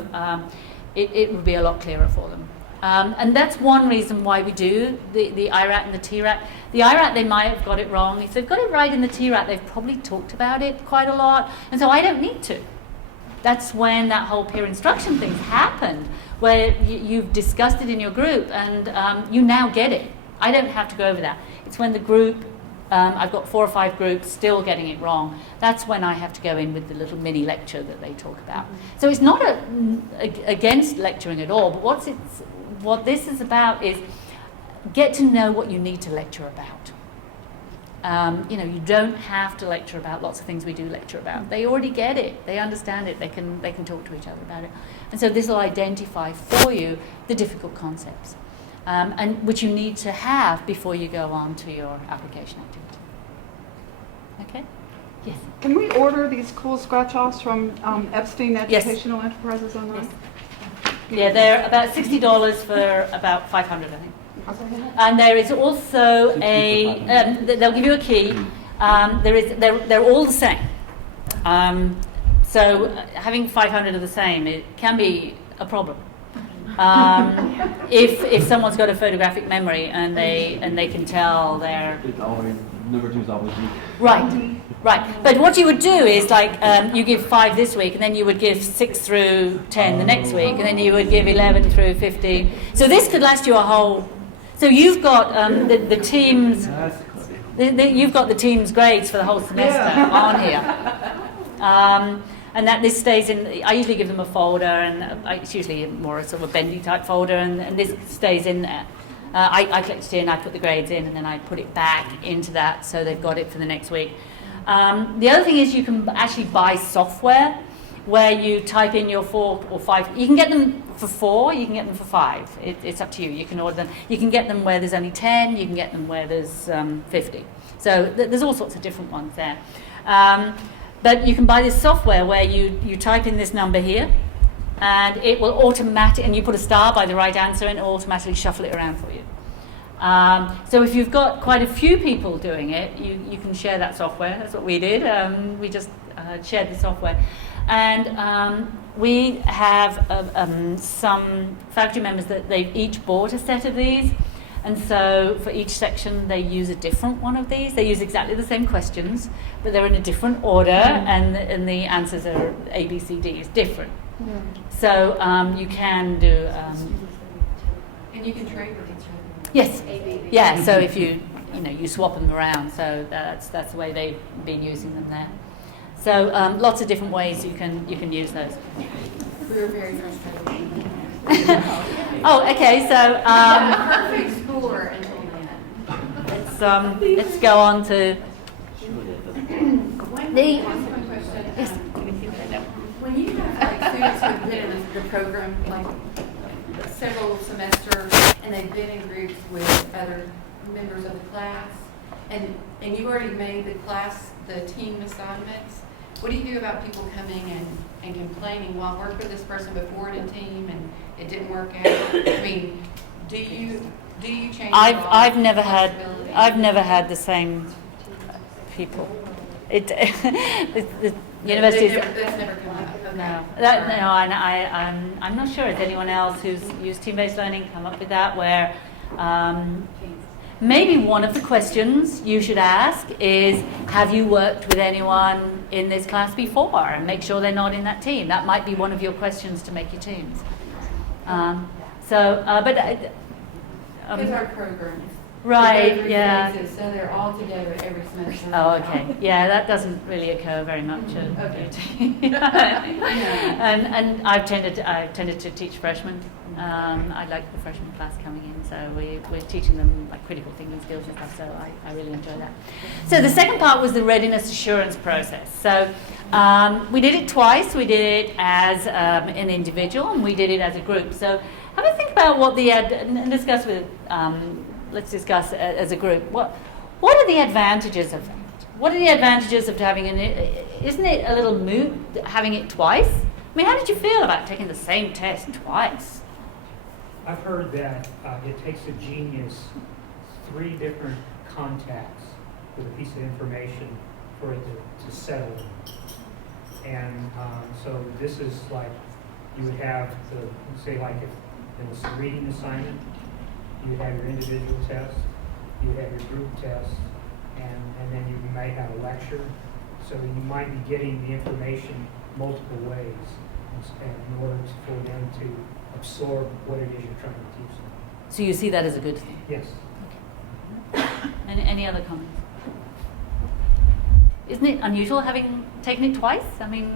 it would be a lot clearer for them. And that's one reason why we do the IRAT and the TRAT. The IRAT, they might have got it wrong. If they've got it right in the TRAT, they've probably talked about it quite a lot, and so I don't need to. That's when that whole peer instruction thing happened, where you've discussed it in your group, and you now get it. I don't have to go over that. It's when the group, I've got 4 or 5 groups still getting it wrong, that's when I have to go in with the little mini lecture that they talk about. So it's not against lecturing at all, but what this is about is get to know what you need to lecture about. You don't have to lecture about lots of things we do lecture about. They already get it. They understand it. They can talk to each other about it. And so this will identify for you the difficult concepts, and which you need to have before you go on to your application activity. Okay? Yes? Can we order these cool scratch-offs from Epstein Yes. Educational Enterprises online? Yes. Yeah, they're about $60 for about 500, I think. And there is also they'll give you a key. They're all the same. So having 500 of the same, it can be a problem. If someone's got a photographic memory and they can tell they're number 2 is always weak. Right, right. But what you would do is like you give 5 this week, and then you would give 6 through 10 the next week, and then you would give 11 through 15. So this could last you a whole. So you've got the teams. You've got the team's grades for the whole semester on here. And that this stays in. I usually give them a folder, and it's usually more a sort of a bendy type folder, and this stays in there. I collect it in, I put the grades in, and then I put it back into that, so they've got it for the next week. The other thing is you can actually buy software where you type in your 4 or 5. You can get them for 4, you can get them for 5. It's up to you. You can order them. You can get them where there's only 10. You can get them where there's 50. So there's all sorts of different ones there. But you can buy this software where you type in this number here, and it will automatically, and you put a star by the right answer, and it will automatically shuffle it around for you. So if you've got quite a few people doing it, you can share that software. That's what we did. We just shared the software. And we have some faculty members that they've each bought a set of these. And so for each section, they use a different one of these. They use exactly the same questions, but they're in a different order, and the answers are A, B, C, D is different. So you can do... And you can trade with each other. Yes. Yeah, so if you swap them around, so that's the way they've been using them there. So lots of different ways you can use those. We were very frustrated. Oh, okay. So Perfect schooler until then. let's go on to the. Yes. When you have like students who've been in the program like several semesters and they've been in groups with other members of the class, and you've already made the team assignments, what do you do about people coming and complaining, well, I worked with this person before in a team and it didn't work out? I mean, do you change? I've never had the same people. The universities. That's never come up. Okay. No, I'm not sure. Has anyone else who's used team-based learning come up with that? Where maybe one of the questions you should ask is, have you worked with anyone in this class before? And make sure they're not in that team. That might be one of your questions to make your teams. Because our programs. Right, yeah. So they're all together every semester. Oh, okay. Yeah, that doesn't really occur very much. Okay. And I've tended to teach freshmen. I like the freshman class coming in, so we're teaching them like critical thinking skills and stuff. So I really enjoy that. So the second part was the readiness assurance process. So we did it twice. We did it as an individual, and we did it as a group. So have a think about what and discuss with. Let's discuss as a group. What are the advantages of that? What are the advantages of having isn't it a little moot having it twice? I mean, how did you feel about taking the same test twice? I've heard that it takes a genius 3 different contacts with a piece of information for it to settle. And so this is like, you would have say like if it was a reading assignment, you would have your individual test, you would have your group test, and then you may have a lecture. So you might be getting the information multiple ways in order for them to absorb what it is you're trying to teach them. So you see that as a good thing? Yes. Okay. Any other comments? Isn't it unusual having taken it twice? I mean,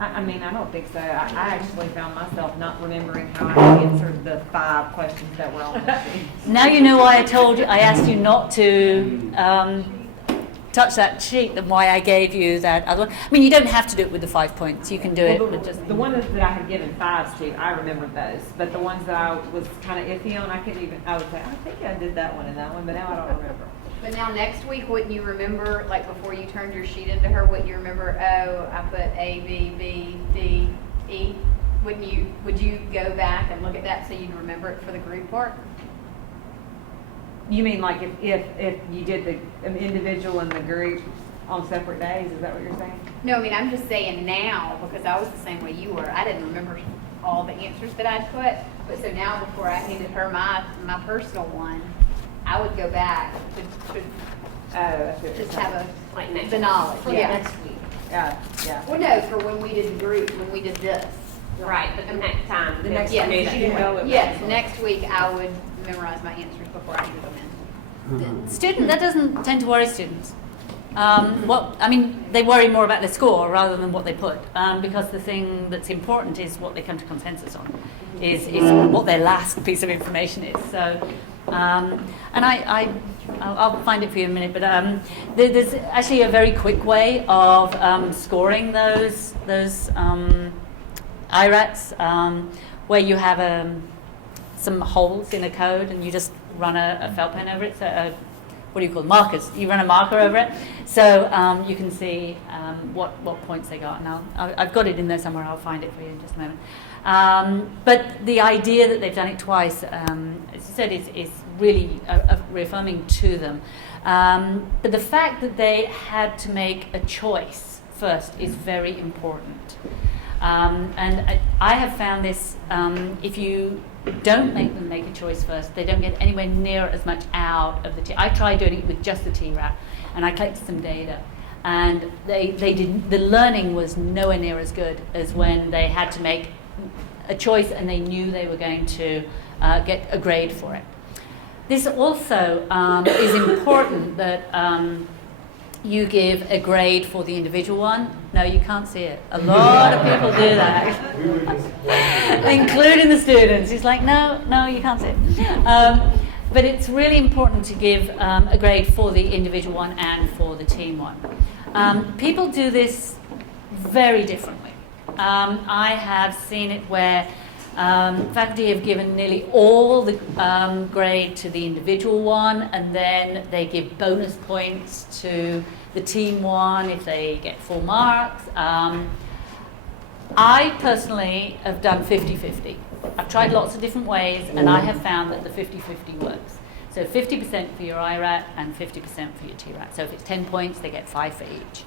I don't think so. I actually found myself not remembering how I answered the 5 questions that were on the sheet. now you know why I asked you not to touch that sheet, and why I gave you that other one. I mean, you don't have to do it with the 5 points. You can do it with just... The ones that I had given 5s to, I remembered those. But the ones that I was kind of iffy on, I would say, I think I did that one and that one, but now I don't remember. But now next week, wouldn't you remember, like before you turned your sheet into her, wouldn't you remember, oh, I put A, B, B, D, E? Would you go back and look at that so you'd remember it for the group part? You mean like if you did the individual and the group on separate days? Is that what you're saying? No, I mean, I'm just saying now, because I was the same way you were. I didn't remember all the answers that I'd put. But so now before I handed her my personal one, I would go back to Oh, I see what you're Just have saying. a, Like next the knowledge, for yeah. next week. Yeah, yeah. Well, no, for when we did the group, when we did this. Right, but the next time. The next Yeah. time, you didn't know it. Yes, next week I would memorize my answers before I threw them in. Student, that doesn't tend to worry students. They worry more about the score rather than what they put, because the thing that's important is what they come to consensus on, is what their last piece of information is. So, I'll find it for you in a minute, but there's actually a very quick way of scoring those IRATs, where you have some holes in a code and you just run a felt pen over it. So, what do you call it? Markers? You run a marker over it, so you can see what points they got. And I've got it in there somewhere. I'll find it for you in just a moment. But the idea that they've done it twice, as you said, is really reaffirming to them. But the fact that they had to make a choice first is very important. And I have found this, if you don't make them make a choice first, they don't get anywhere near as much out of the I tried doing it with just the TRAT, and I collected some data, and they didn't. The learning was nowhere near as good as when they had to make a choice and they knew they were going to get a grade for it. This also is important that you give a grade for the individual one. No, you can't see it. A lot of people do that, including the students. It's like, no, you can't see it. But it's really important to give a grade for the individual one and for the team one. People do this very differently. I have seen it where faculty have given nearly all the grade to the individual one, and then they give bonus points to the team one if they get full marks. I personally have done 50-50. I've tried lots of different ways, and I have found that the 50-50 works. So 50% for your IRAT and 50% for your TRAT. So if it's 10 points, they get 5 for each.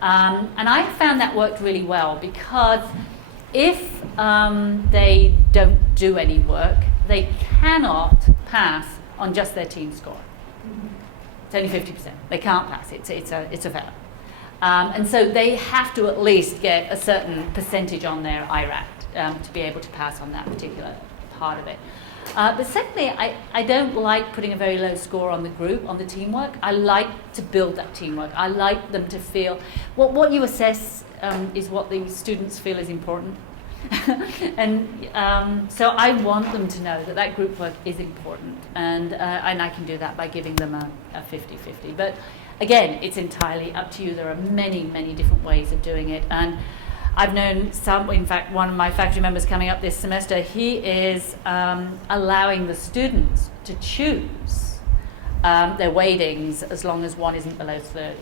And I found that worked really well, because if they don't do any work, they cannot pass on just their team score. It's only 50%. They can't pass. It's a fail. And so they have to at least get a certain percentage on their IRAT to be able to pass on that particular part of it. But secondly, I don't like putting a very low score on the group, on the teamwork. I like to build that teamwork. I like them to feel what you assess is what the students feel is important. And so I want them to know that group work is important, and I can do that by giving them a 50-50. But again, it's entirely up to you. There are many, many different ways of doing it, and I've known some. In fact, one of my faculty members coming up this semester, he is allowing the students to choose their weightings as long as one isn't below 30.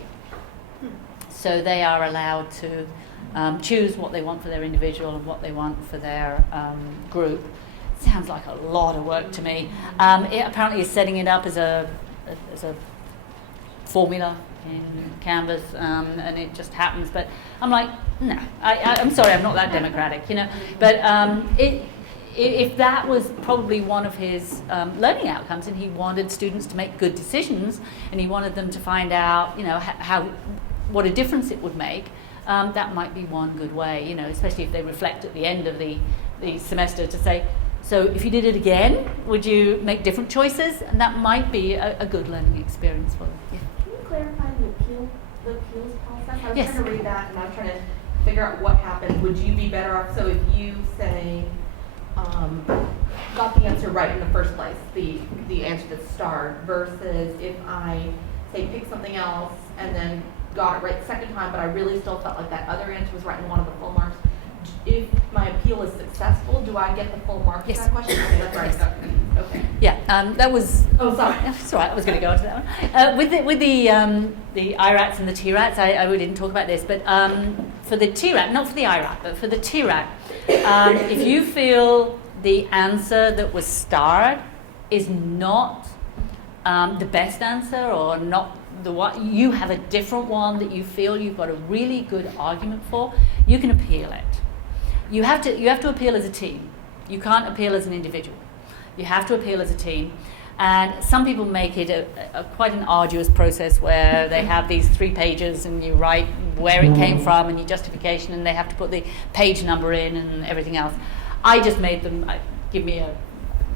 So they are allowed to choose what they want for their individual and what they want for their group. Sounds like a lot of work to me. It apparently is setting it up as a formula in Canvas, and it just happens. But I'm like, no, I'm sorry, I'm not that democratic, you know. But if that was probably one of his learning outcomes, and he wanted students to make good decisions, and he wanted them to find out, you know, what a difference it would make. That might be one good way, you know, especially if they reflect at the end of the semester to say, so if you did it again, would you make different choices? And that might be a good learning experience for them. Yeah. Can you clarify the appeals process? I was Yes. trying to read that, and I was trying to figure out what happened. Would you be better off, so if you say, got the answer right in the first place, the answer that's starred, versus if I say pick something else and then got it right the second time, but I really still felt like that other answer was right in one of the full marks. If my appeal is successful, do I get the full mark Yes. for that question? Okay, that's right. Yes. Okay. Yeah, that was. Oh, sorry. That's all right. I was going to go into that one. With the IRATs and the TRATs, I really didn't talk about this, but for the TRAT, not for the IRAT, but for the TRAT, if you feel the answer that was starred is not the best answer, or not the one, you have a different one that you feel you've got a really good argument for, you can appeal it. You have to appeal as a team. You can't appeal as an individual. You have to appeal as a team. And some people make it a quite an arduous process where they have these 3 pages and you write where it came from and your justification, and they have to put the page number in and everything else. I just made them give me a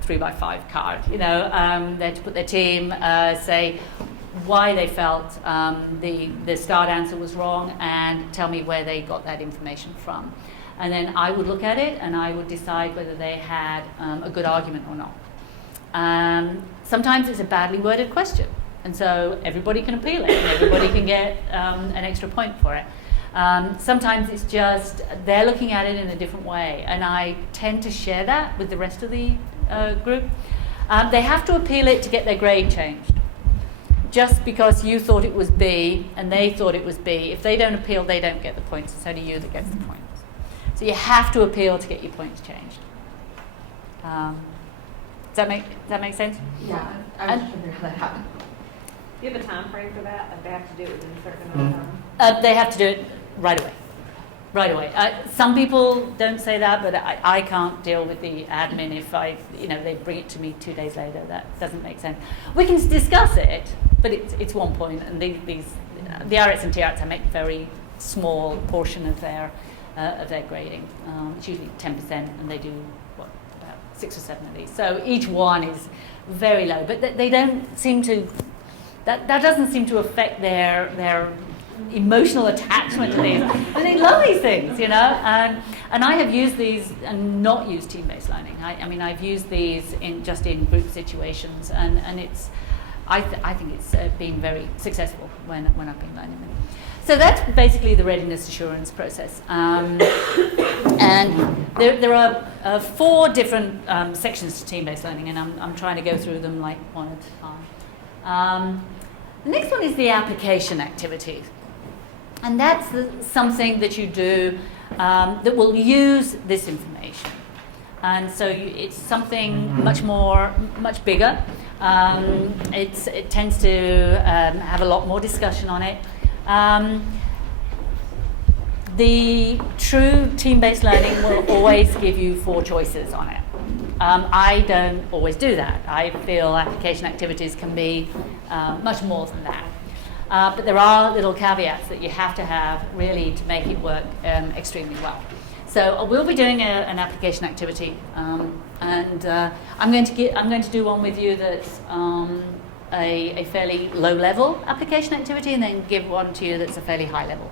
3x5 card, they had to put their team, say why they felt the start answer was wrong, and tell me where they got that information from. And then I would look at it and I would decide whether they had a good argument or not. Sometimes it's a badly worded question, and so everybody can appeal it and everybody can get an extra point for it. Sometimes it's just they're looking at it in a different way, and I tend to share that with the rest of the group. They have to appeal it to get their grade changed. Just because you thought it was B and they thought it was B, if they don't appeal, they don't get the points. It's only you that gets the points. So you have to appeal to get your points changed. Does that make sense? Yeah, I was just wondering how that happened. Do you have a time frame for that? Like they have to do it within a certain amount of time? They have to do it right away. Right away. Some people don't say that, but I can't deal with the admin if they bring it to me 2 days later. That doesn't make sense. We can discuss it, but it's one point, and the RX and TRX make a very small portion of their grading. It's usually 10%, and they do about 6 or 7 of these. So each one is very low, but they don't seem to. That doesn't seem to affect their emotional attachment to these. And they love these things, And I have used these and not used team-based learning. I've used these in group situations, and it's. I think it's been very successful when I've been learning them. So that's basically the readiness assurance process. And there are 4 different sections to team-based learning, and I'm trying to go through them like one at a time. The next one is the application activities. And that's something that you do that will use this information. And so it's something much bigger. It tends to have a lot more discussion on it. The true team-based learning will always give you 4 choices on it. I don't always do that. I feel application activities can be much more than that. But there are little caveats that you have to have really to make it work extremely well. So we'll be doing an application activity, and I'm going to do one with you that's a fairly low-level application activity, and then give one to you that's a fairly high-level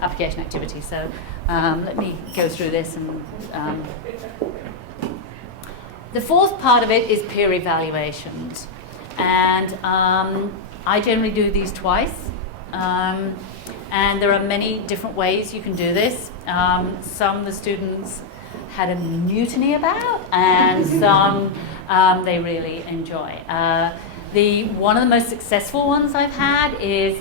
application activity. So let me go through this. And the 4th part of it is peer evaluations, and I generally do these twice, and there are many different ways you can do this. Some the students had a mutiny about, and some they really enjoy. One of the most successful ones I've had is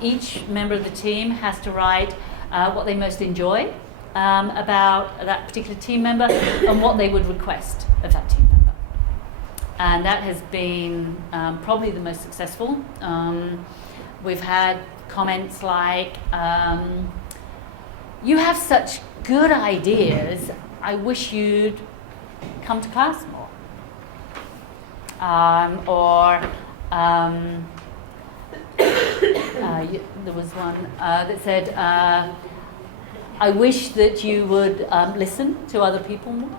each member of the team has to write what they most enjoy about that particular team member and what they would request of that team member. And that has been probably the most successful. We've had comments like, you have such good ideas, I wish you'd come to class more. There was one that said, I wish that you would listen to other people more.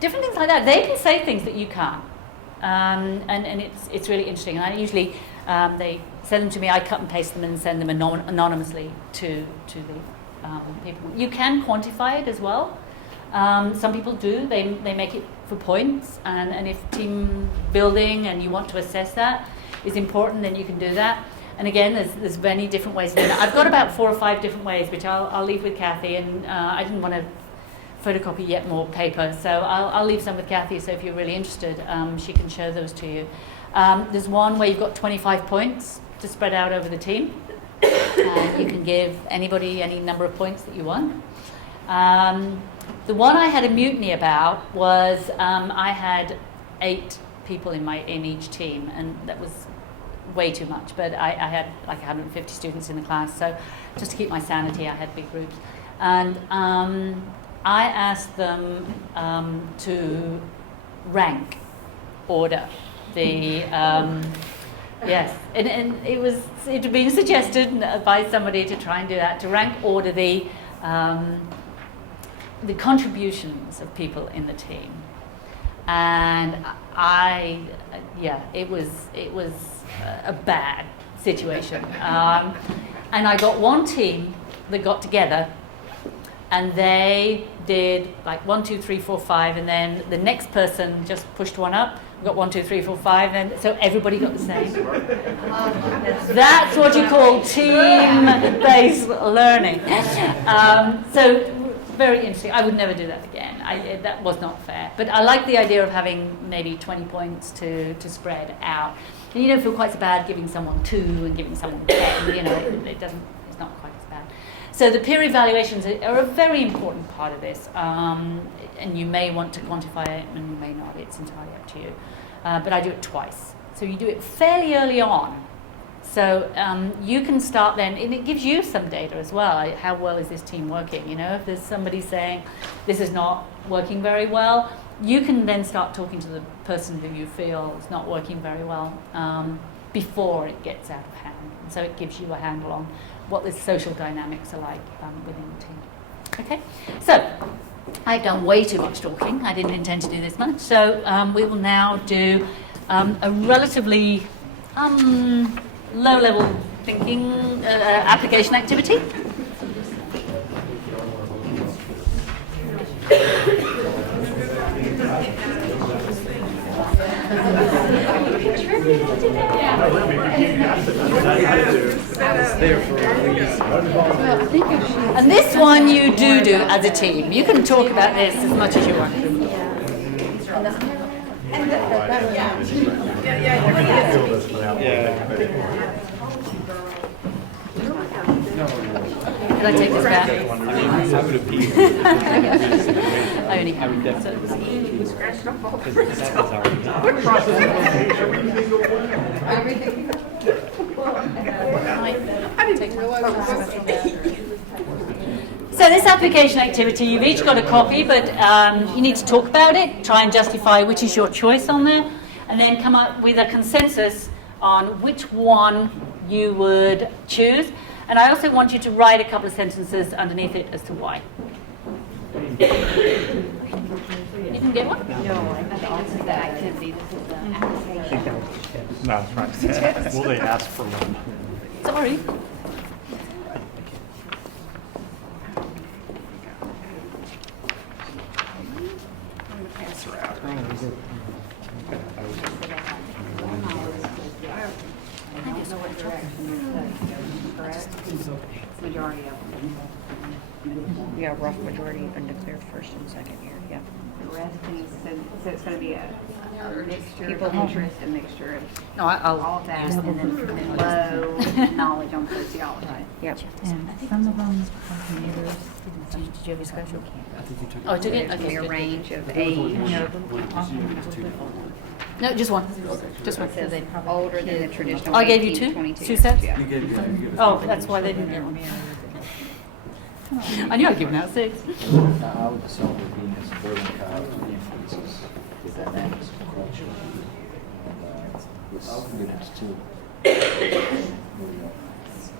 Different things like that. They can say things that you can't. And it's really interesting. And I usually, they send them to me, I cut and paste them and send them anonymously to the people. You can quantify it as well. Some people do. They make it for points. And if team building and you want to assess that is important, then you can do that. And again, there's many different ways to do that. I've got about 4 or 5 different ways, which I'll leave with Kathy. And I didn't want to photocopy yet more paper, so I'll leave some with Kathy, so if you're really interested, she can show those to you. There's one where you've got 25 points to spread out over the team. You can give anybody any number of points that you want. The one I had a mutiny about was I had 8 people in each team, and that was way too much, but I had like 150 students in the class, so just to keep my sanity, I had big groups. And I asked them to rank order the yes, and it had been suggested by somebody to try and do that, to rank order the contributions of people in the team. And it was a bad situation. And I got one team that got together, and they did like 1, 2, 3, 4, 5, and then the next person just pushed one up. Got 1, 2, 3, 4, 5, and so everybody got the same. That's what you call team-based learning. So very interesting. I would never do that again. That was not fair. But I like the idea of having maybe 20 points to spread out. And you don't feel quite so bad giving someone 2 and giving someone 10. You know, it's not quite as bad. So the peer evaluations are a very important part of this. And you may want to quantify it and you may not. It's entirely up to you. But I do it twice. So you do it fairly early on. So you can start then, and it gives you some data as well. How well is this team working? You know, if there's somebody saying this is not working very well, you can then start talking to the person who you feel is not working very well before it gets out of hand. And so it gives you a handle on what the social dynamics are like within the team. Okay, so I've done way too much talking. I didn't intend to do this much. So we will now do a relatively low-level thinking application activity. And this one you do as a team. You can talk about this as much as you want. Can I take this back? I only have it. So So this application activity, you've each got a copy, but you need to talk about it, try and justify which is your choice on there, and then come up with a consensus on which one you would choose. And I also want you to write a couple of sentences underneath it as to why. You can get one? No, I think this is the activity, this is the application. No, that's right. Will they ask for one? Sorry. Majority of them. Yeah, rough majority undeclared first and second year, yeah. The rest is, so it's gonna be a mixture, people interest, a mixture of No, I'll all of that, use and then low knowledge on sociology. Yep. And some of them are neighbors. Did you have your special? Oh, I took it? Okay. A good. range of age, No, just one. Just one. says older than the traditional. I gave you 18, two? 22. 2 sets? Yeah. Oh, that's why they didn't get one. I knew I'd given out 6. I would assume that being a suburban college influences the dynamics of culture with students too.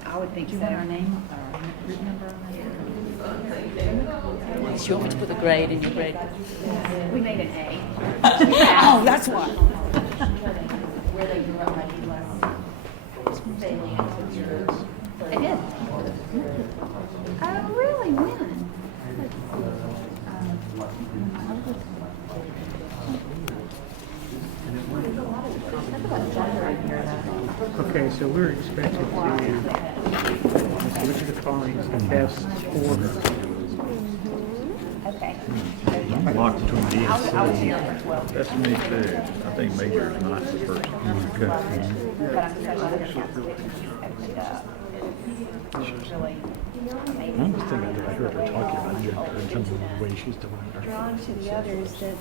I would think Do you so. want our name, our group number on Do you want me to put the grade in your grade? We made an A. Oh, that's why. Where they grew up might be less salient to your. I did. Oh, really? When? Okay, so we're expected to, which of the following is the best order? Okay. I'm locked between D and C. I was here for 12. That's me too. I think major is not the first. But I'm so glad that we have to pick it up. It's really amazing. I'm just thinking that I heard her talking about gender in terms of the way she's doing it. Drawn to the others that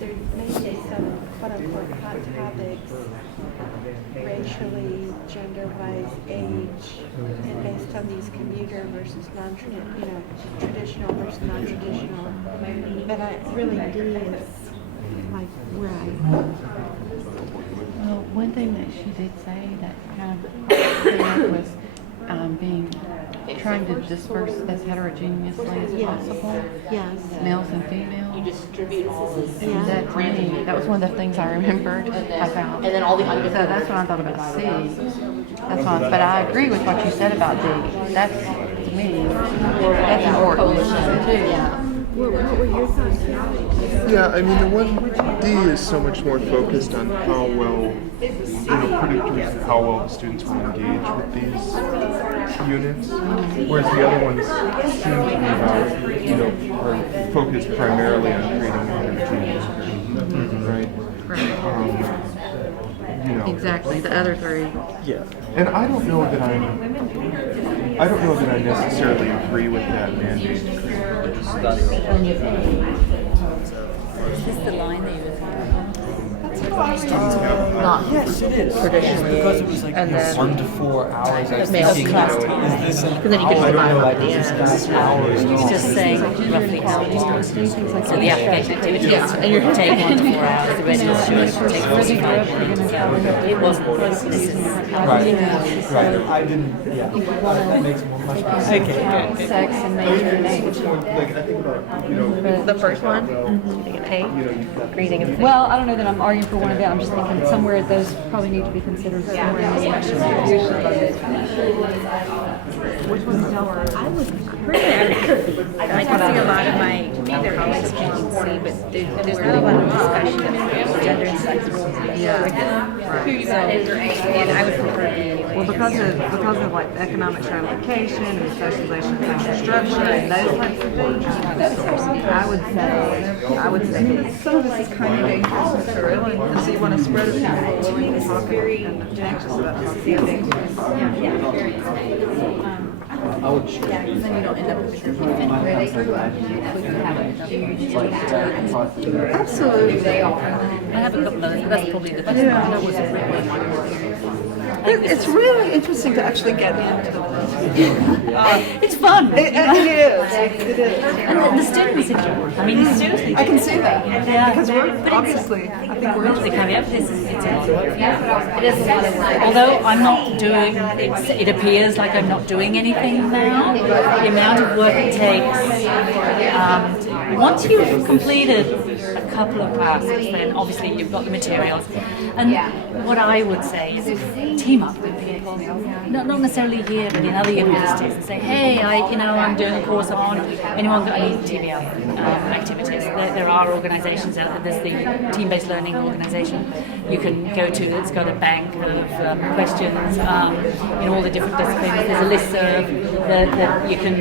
there may be some quote-unquote hot topics, racially, gender-wise, age, and based on these commuter versus non-traditional, traditional versus non-traditional. But I really D is like where I One thing that she did say that kind of came up was trying to disperse as heterogeneously as possible. Yes. Males and females. You distribute all this. Yeah. That to me, that was one of the things I remembered about. And then all the So undefeated. that's what I thought about C. That's one, but I agree with what you said about D. That's, to me, that's important too. What were your thoughts? Yeah, I mean, the one D is so much more focused on how well, predictors of how well the students will engage with these units, whereas the other ones seem to be about, are focused primarily on creating a heterogeneous group, right? Exactly, the other three. Yeah, and I don't know that I necessarily agree with that mandate to create a religious study. Is this the line that you were Not Yes, it is. traditionally, Because it was like and then 1 to 4 hours. I was male thinking, class is time. this an Because then you can hour? divide by the Is end. this hours? It's just saying roughly how long. So the application activities and take 1 to 4 hours. The registration should take 45 minutes. It wasn't. This is Right. I didn't, yeah. That makes much more sense. okay. Good. Sex and major and age. I think about, the first one, A, reading and Well, I don't know that I'm arguing for one of them. I'm just thinking somewhere those probably need to be considered somewhere in the Which one's lower? I would I can see a lot of my colleagues can see, but there's not a lot of discussion of gender and sex roles. So, and I would prefer to. Well, because of like the economic stratification and socialization of social structure and those types of things, I would say Some of this is kind of dangerous, really, and so you want to spread it out. willing to talk about and anxious about talking about things. I would Yeah, because then you don't end up with a group of infant where they grew up. You have a Absolutely. They are. I have a couple of those, but that's probably the best one. That was a really wonderful experience. It's really interesting to actually get into this. It's fun. It is. It is. And the students enjoy it. I mean, the students. I can see that. Yeah. Because we're But it's- obviously, I think we're The caveat for this is it's a lot of work. It is a lot of work. Although I'm not doing, it appears like I'm not doing anything now. The amount of work it takes. Once you've completed a couple of classes, then obviously you've got the materials. And what I would say is team up with people, not necessarily here, but in other universities, and say, hey, I'm doing a course on, anyone got any TBL activities? There are organisations out there. There's the team-based learning organisation you can go to that's got a bank of questions in all the different disciplines. There's a listserv that you can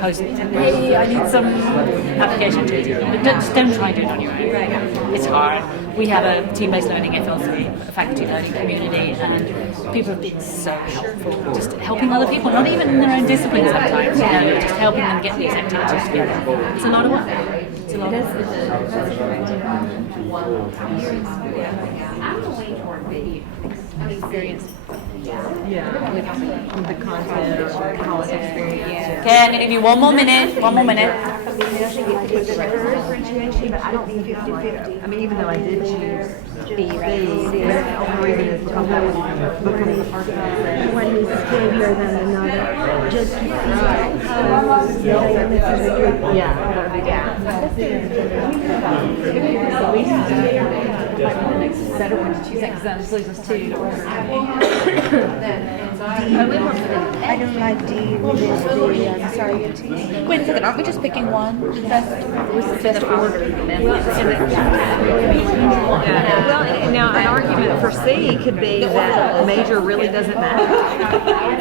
post, hey, I need some application to it. But just don't try and do it on your own. It's hard. We have a team-based learning FLC, a faculty learning community, and people have been so helpful, just helping other people, not even in their own discipline sometimes, just helping them get these activities together. It's a lot of work. It's a lot of work. I'm going to lean toward B. Experience. Yeah, with the content or college experience. Okay, I'm going to give you one more minute. One more minute. differentiation, but I don't think 50-50. I mean, even though I did choose B, the only reason is because that was becoming a part of it. One is heavier than another, just because how the dynamics of the group. The next better one to choose because that just leaves us two. I don't like D with the surrogate. Wait a second, aren't we just picking one? Best order. Well, and now an argument for C could be that major really doesn't matter.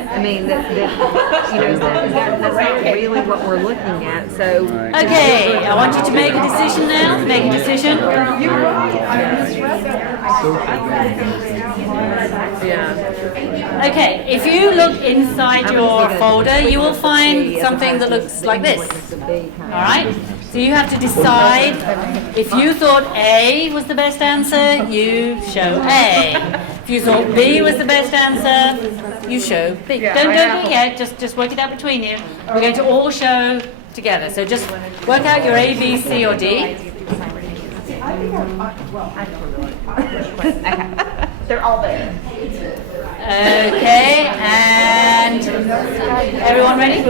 I mean, that's not really what we're looking at, so. Okay, I want you to make a decision now. Make a decision. You're right, I misread that. Yeah. Okay, if you look inside your folder, you will find something that looks like this. Alright? So you have to decide if you thought A was the best answer, you show A. If you thought B was the best answer, you show B. Don't do it yet, just work it out between you. We're going to all show together. So just work out your A, B, C, or D. I think I They're all there. Okay, and everyone ready?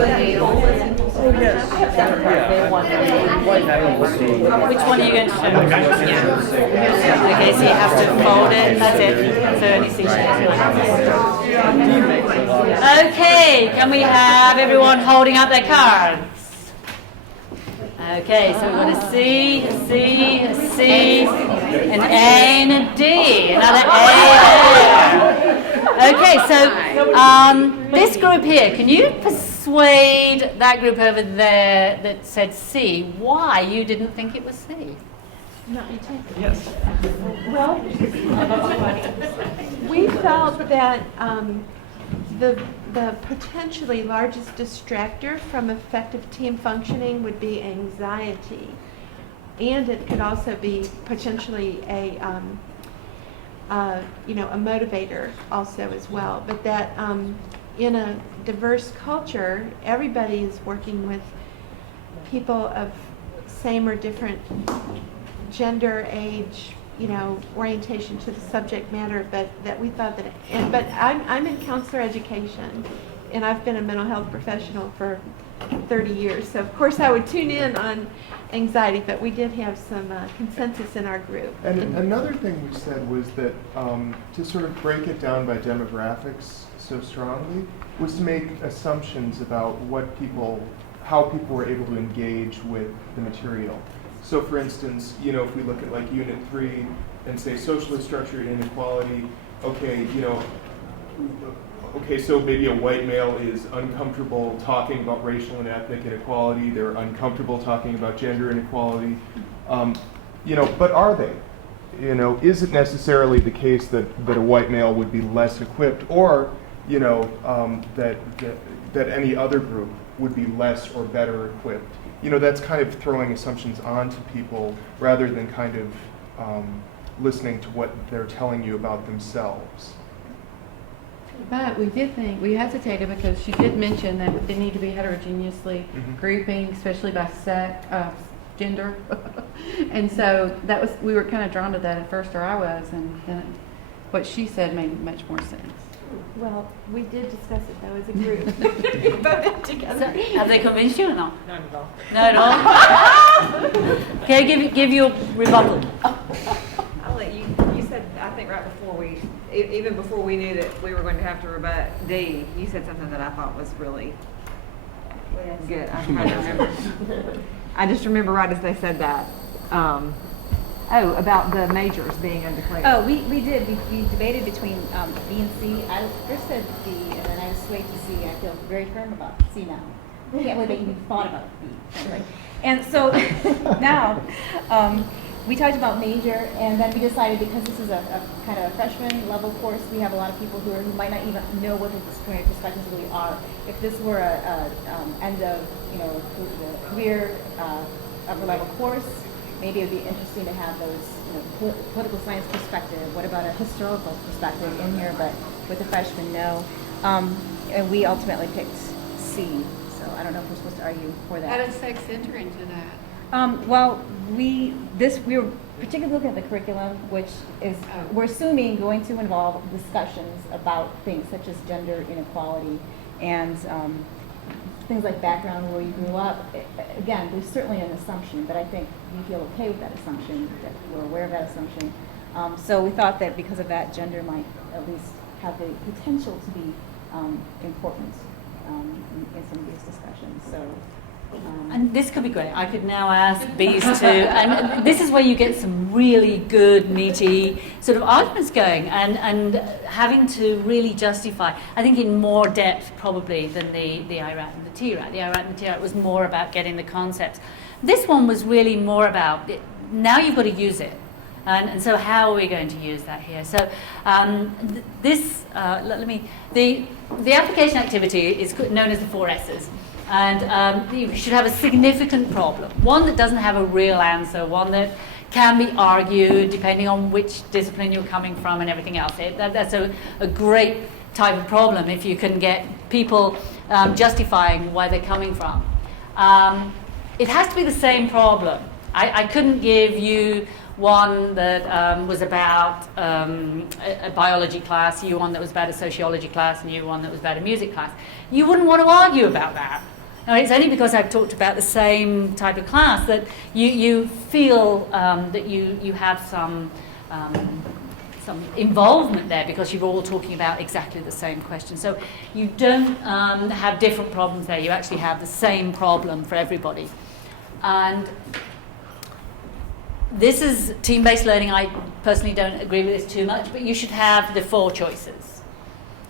Which one are you going to show? Yeah. Okay, so you have to fold it. That's it. So only see. Okay, can we have everyone holding up their cards? Okay, so we're going to C, an A and a D. Another A there. Okay, so this group here, can you persuade that group over there that said C why you didn't think it was C? Yes. Well, we felt that the potentially largest distractor from effective team functioning would be anxiety, and it could also be potentially a motivator also as well. But that in a diverse culture, everybody is working with people of same or different gender, age, orientation to the subject matter, but that we thought that, but I'm in counselor education, and I've been a mental health professional for 30 years, so of course I would tune in on anxiety, but we did have some consensus in our group. And another thing we said was that to sort of break it down by demographics so strongly was to make assumptions about how people were able to engage with the material. So for instance, if we look at like Unit 3 and say socially structured inequality, okay, so maybe a white male is uncomfortable talking about racial and ethnic inequality, they're uncomfortable talking about gender inequality, but are they? Is it necessarily the case that a white male would be less equipped, or, that any other group would be less or better equipped? That's kind of throwing assumptions onto people rather than kind of listening to what they're telling you about themselves. But we hesitated because she did mention that they need to be heterogeneously grouping, especially by sex, gender. And so we were kind of drawn to that at first, or I was, and then what she said made much more sense. Well, we did discuss it though as a group. We voted together. So, have they convinced you or not? Not at all. Not at all? Okay, give you a rebuttal. I'll let you said, I think right before even before we knew that we were going to have to rebut D, you said something that I thought was really good. I'm trying to remember. I just remember right as they said that. About the majors being undeclared. Oh, we did. We debated between B and C. I first said D, and then I was swayed to C. I feel very firm about C now. I can't believe I even thought about B. Anyway. And so now we talked about major, and then we decided because this is a kind of a freshman level course, we have a lot of people who might not even know what the disciplinary perspectives really are. If this were a end of career upper level course, maybe it would be interesting to have those, political science perspective. What about a historical perspective in here? But with the freshmen, no. And we ultimately picked C. So I don't know if we're supposed to argue for that. How does sex enter into that? Well, we were particularly looking at the curriculum, which is we're assuming going to involve discussions about things such as gender inequality and things like background, where you grew up. Again, there's certainly an assumption, but I think we feel okay with that assumption, that we're aware of that assumption. So we thought that because of that, gender might at least have the potential to be important in some of these discussions. So. And this could be great. I could now ask these two, and this is where you get some really good, meaty sort of arguments going, and having to really justify, I think in more depth probably than the IRAT and the TRAT. The IRAT and the TRAT was more about getting the concepts. This one was really more about, now you've got to use it. And so how are we going to use that here? So the application activity is known as the 4 S's. And you should have a significant problem, one that doesn't have a real answer, one that can be argued depending on which discipline you're coming from and everything else. That's a great type of problem if you can get people justifying where they're coming from. It has to be the same problem. I couldn't give you one that was about a biology class, you one that was about a sociology class, and you one that was about a music class. You wouldn't want to argue about that. Now, it's only because I've talked about the same type of class that you feel that you have some involvement there, because you're all talking about exactly the same question. So you don't have different problems there. You actually have the same problem for everybody. And this is team-based learning. I personally don't agree with this too much, but you should have the 4 choices.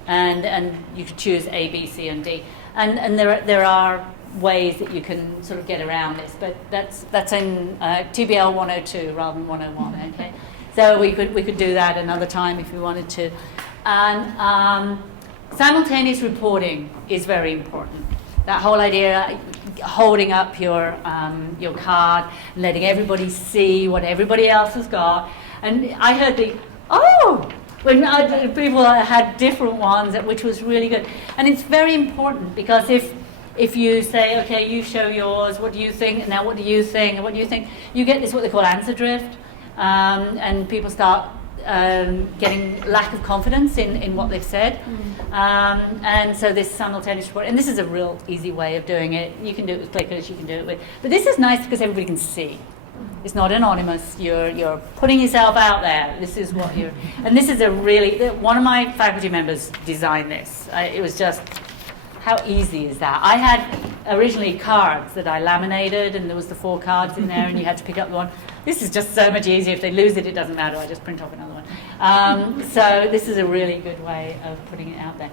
And you could choose A, B, C, and D. And there are ways that you can sort of get around this, but that's in TBL 102 rather than 101, okay? So we could do that another time if we wanted to. And simultaneous reporting is very important. That whole idea, holding up your card, and letting everybody see what everybody else has got. And I heard when people had different ones, which was really good. And it's very important, because if you say, okay, you show yours, what do you think, and now what do you think, and what do you think, you get this what they call answer drift. And people start getting lack of confidence in what they've said. And so this simultaneous report, and this is a real easy way of doing it. You can do it with clickers, you can do it with, but this is nice because everybody can see. It's not anonymous. You're putting yourself out there. This is what you're, and this is a really, one of my faculty members designed this. It was just, how easy is that? I had originally cards that I laminated, and there was the 4 cards in there, and you had to pick up the one. This is just so much easier. If they lose it, it doesn't matter. I just print off another one. So this is a really good way of putting it out there.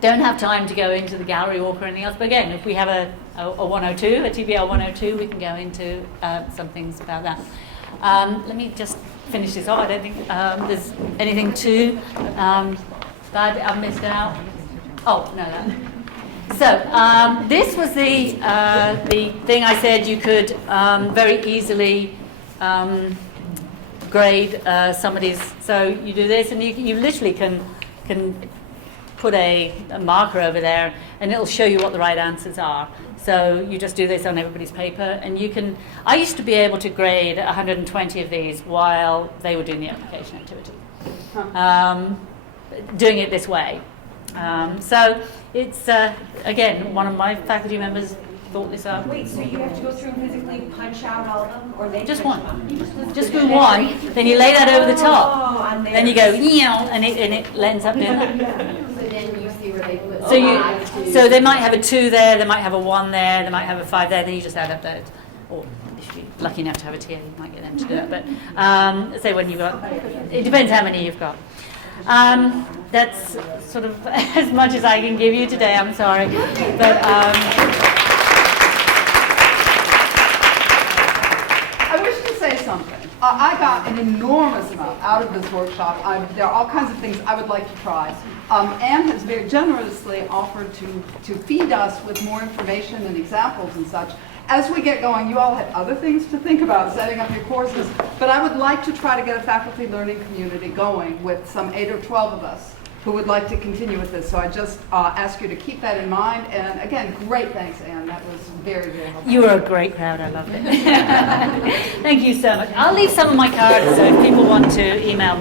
Don't have time to go into the gallery walk or anything else, but again, if we have a 102, a TBL 102, we can go into some things about that. Let me just finish this off. I don't think there's anything too bad I've missed out. Oh, no, that. So this was the thing I said you could very easily grade somebody's. So you do this, and you literally can put a marker over there, and it'll show you what the right answers are. So you just do this on everybody's paper, and you can. I used to be able to grade 120 of these while they were doing the application activity, doing it this way. So it's, again, one of my faculty members thought this up. Wait, so you have to go through and physically punch out all of them? Or they just one. Just do one, then you lay that over the top. Then you go, and it ends up doing that. So then you see where they put So they might have a 2 there, they might have a 1 there, they might have a 5 there, then you just add up those. Or if you're lucky enough to have a TA, you might get them to do it. But say when you've got, it depends how many you've got. That's sort of as much as I can give you today, I'm sorry. But I wish to say something. I got an enormous amount out of this workshop. There are all kinds of things I would like to try. Anne has very generously offered to feed us with more information and examples and such. As we get going, you all have other things to think about, setting up your courses, but I would like to try to get a faculty learning community going with some 8 or 12 of us who would like to continue with this. So I just ask you to keep that in mind. And again, great thanks, Anne. That was very, very helpful. You were a great crowd. I loved it. Thank you so much. I'll leave some of my cards, so if people want to email me,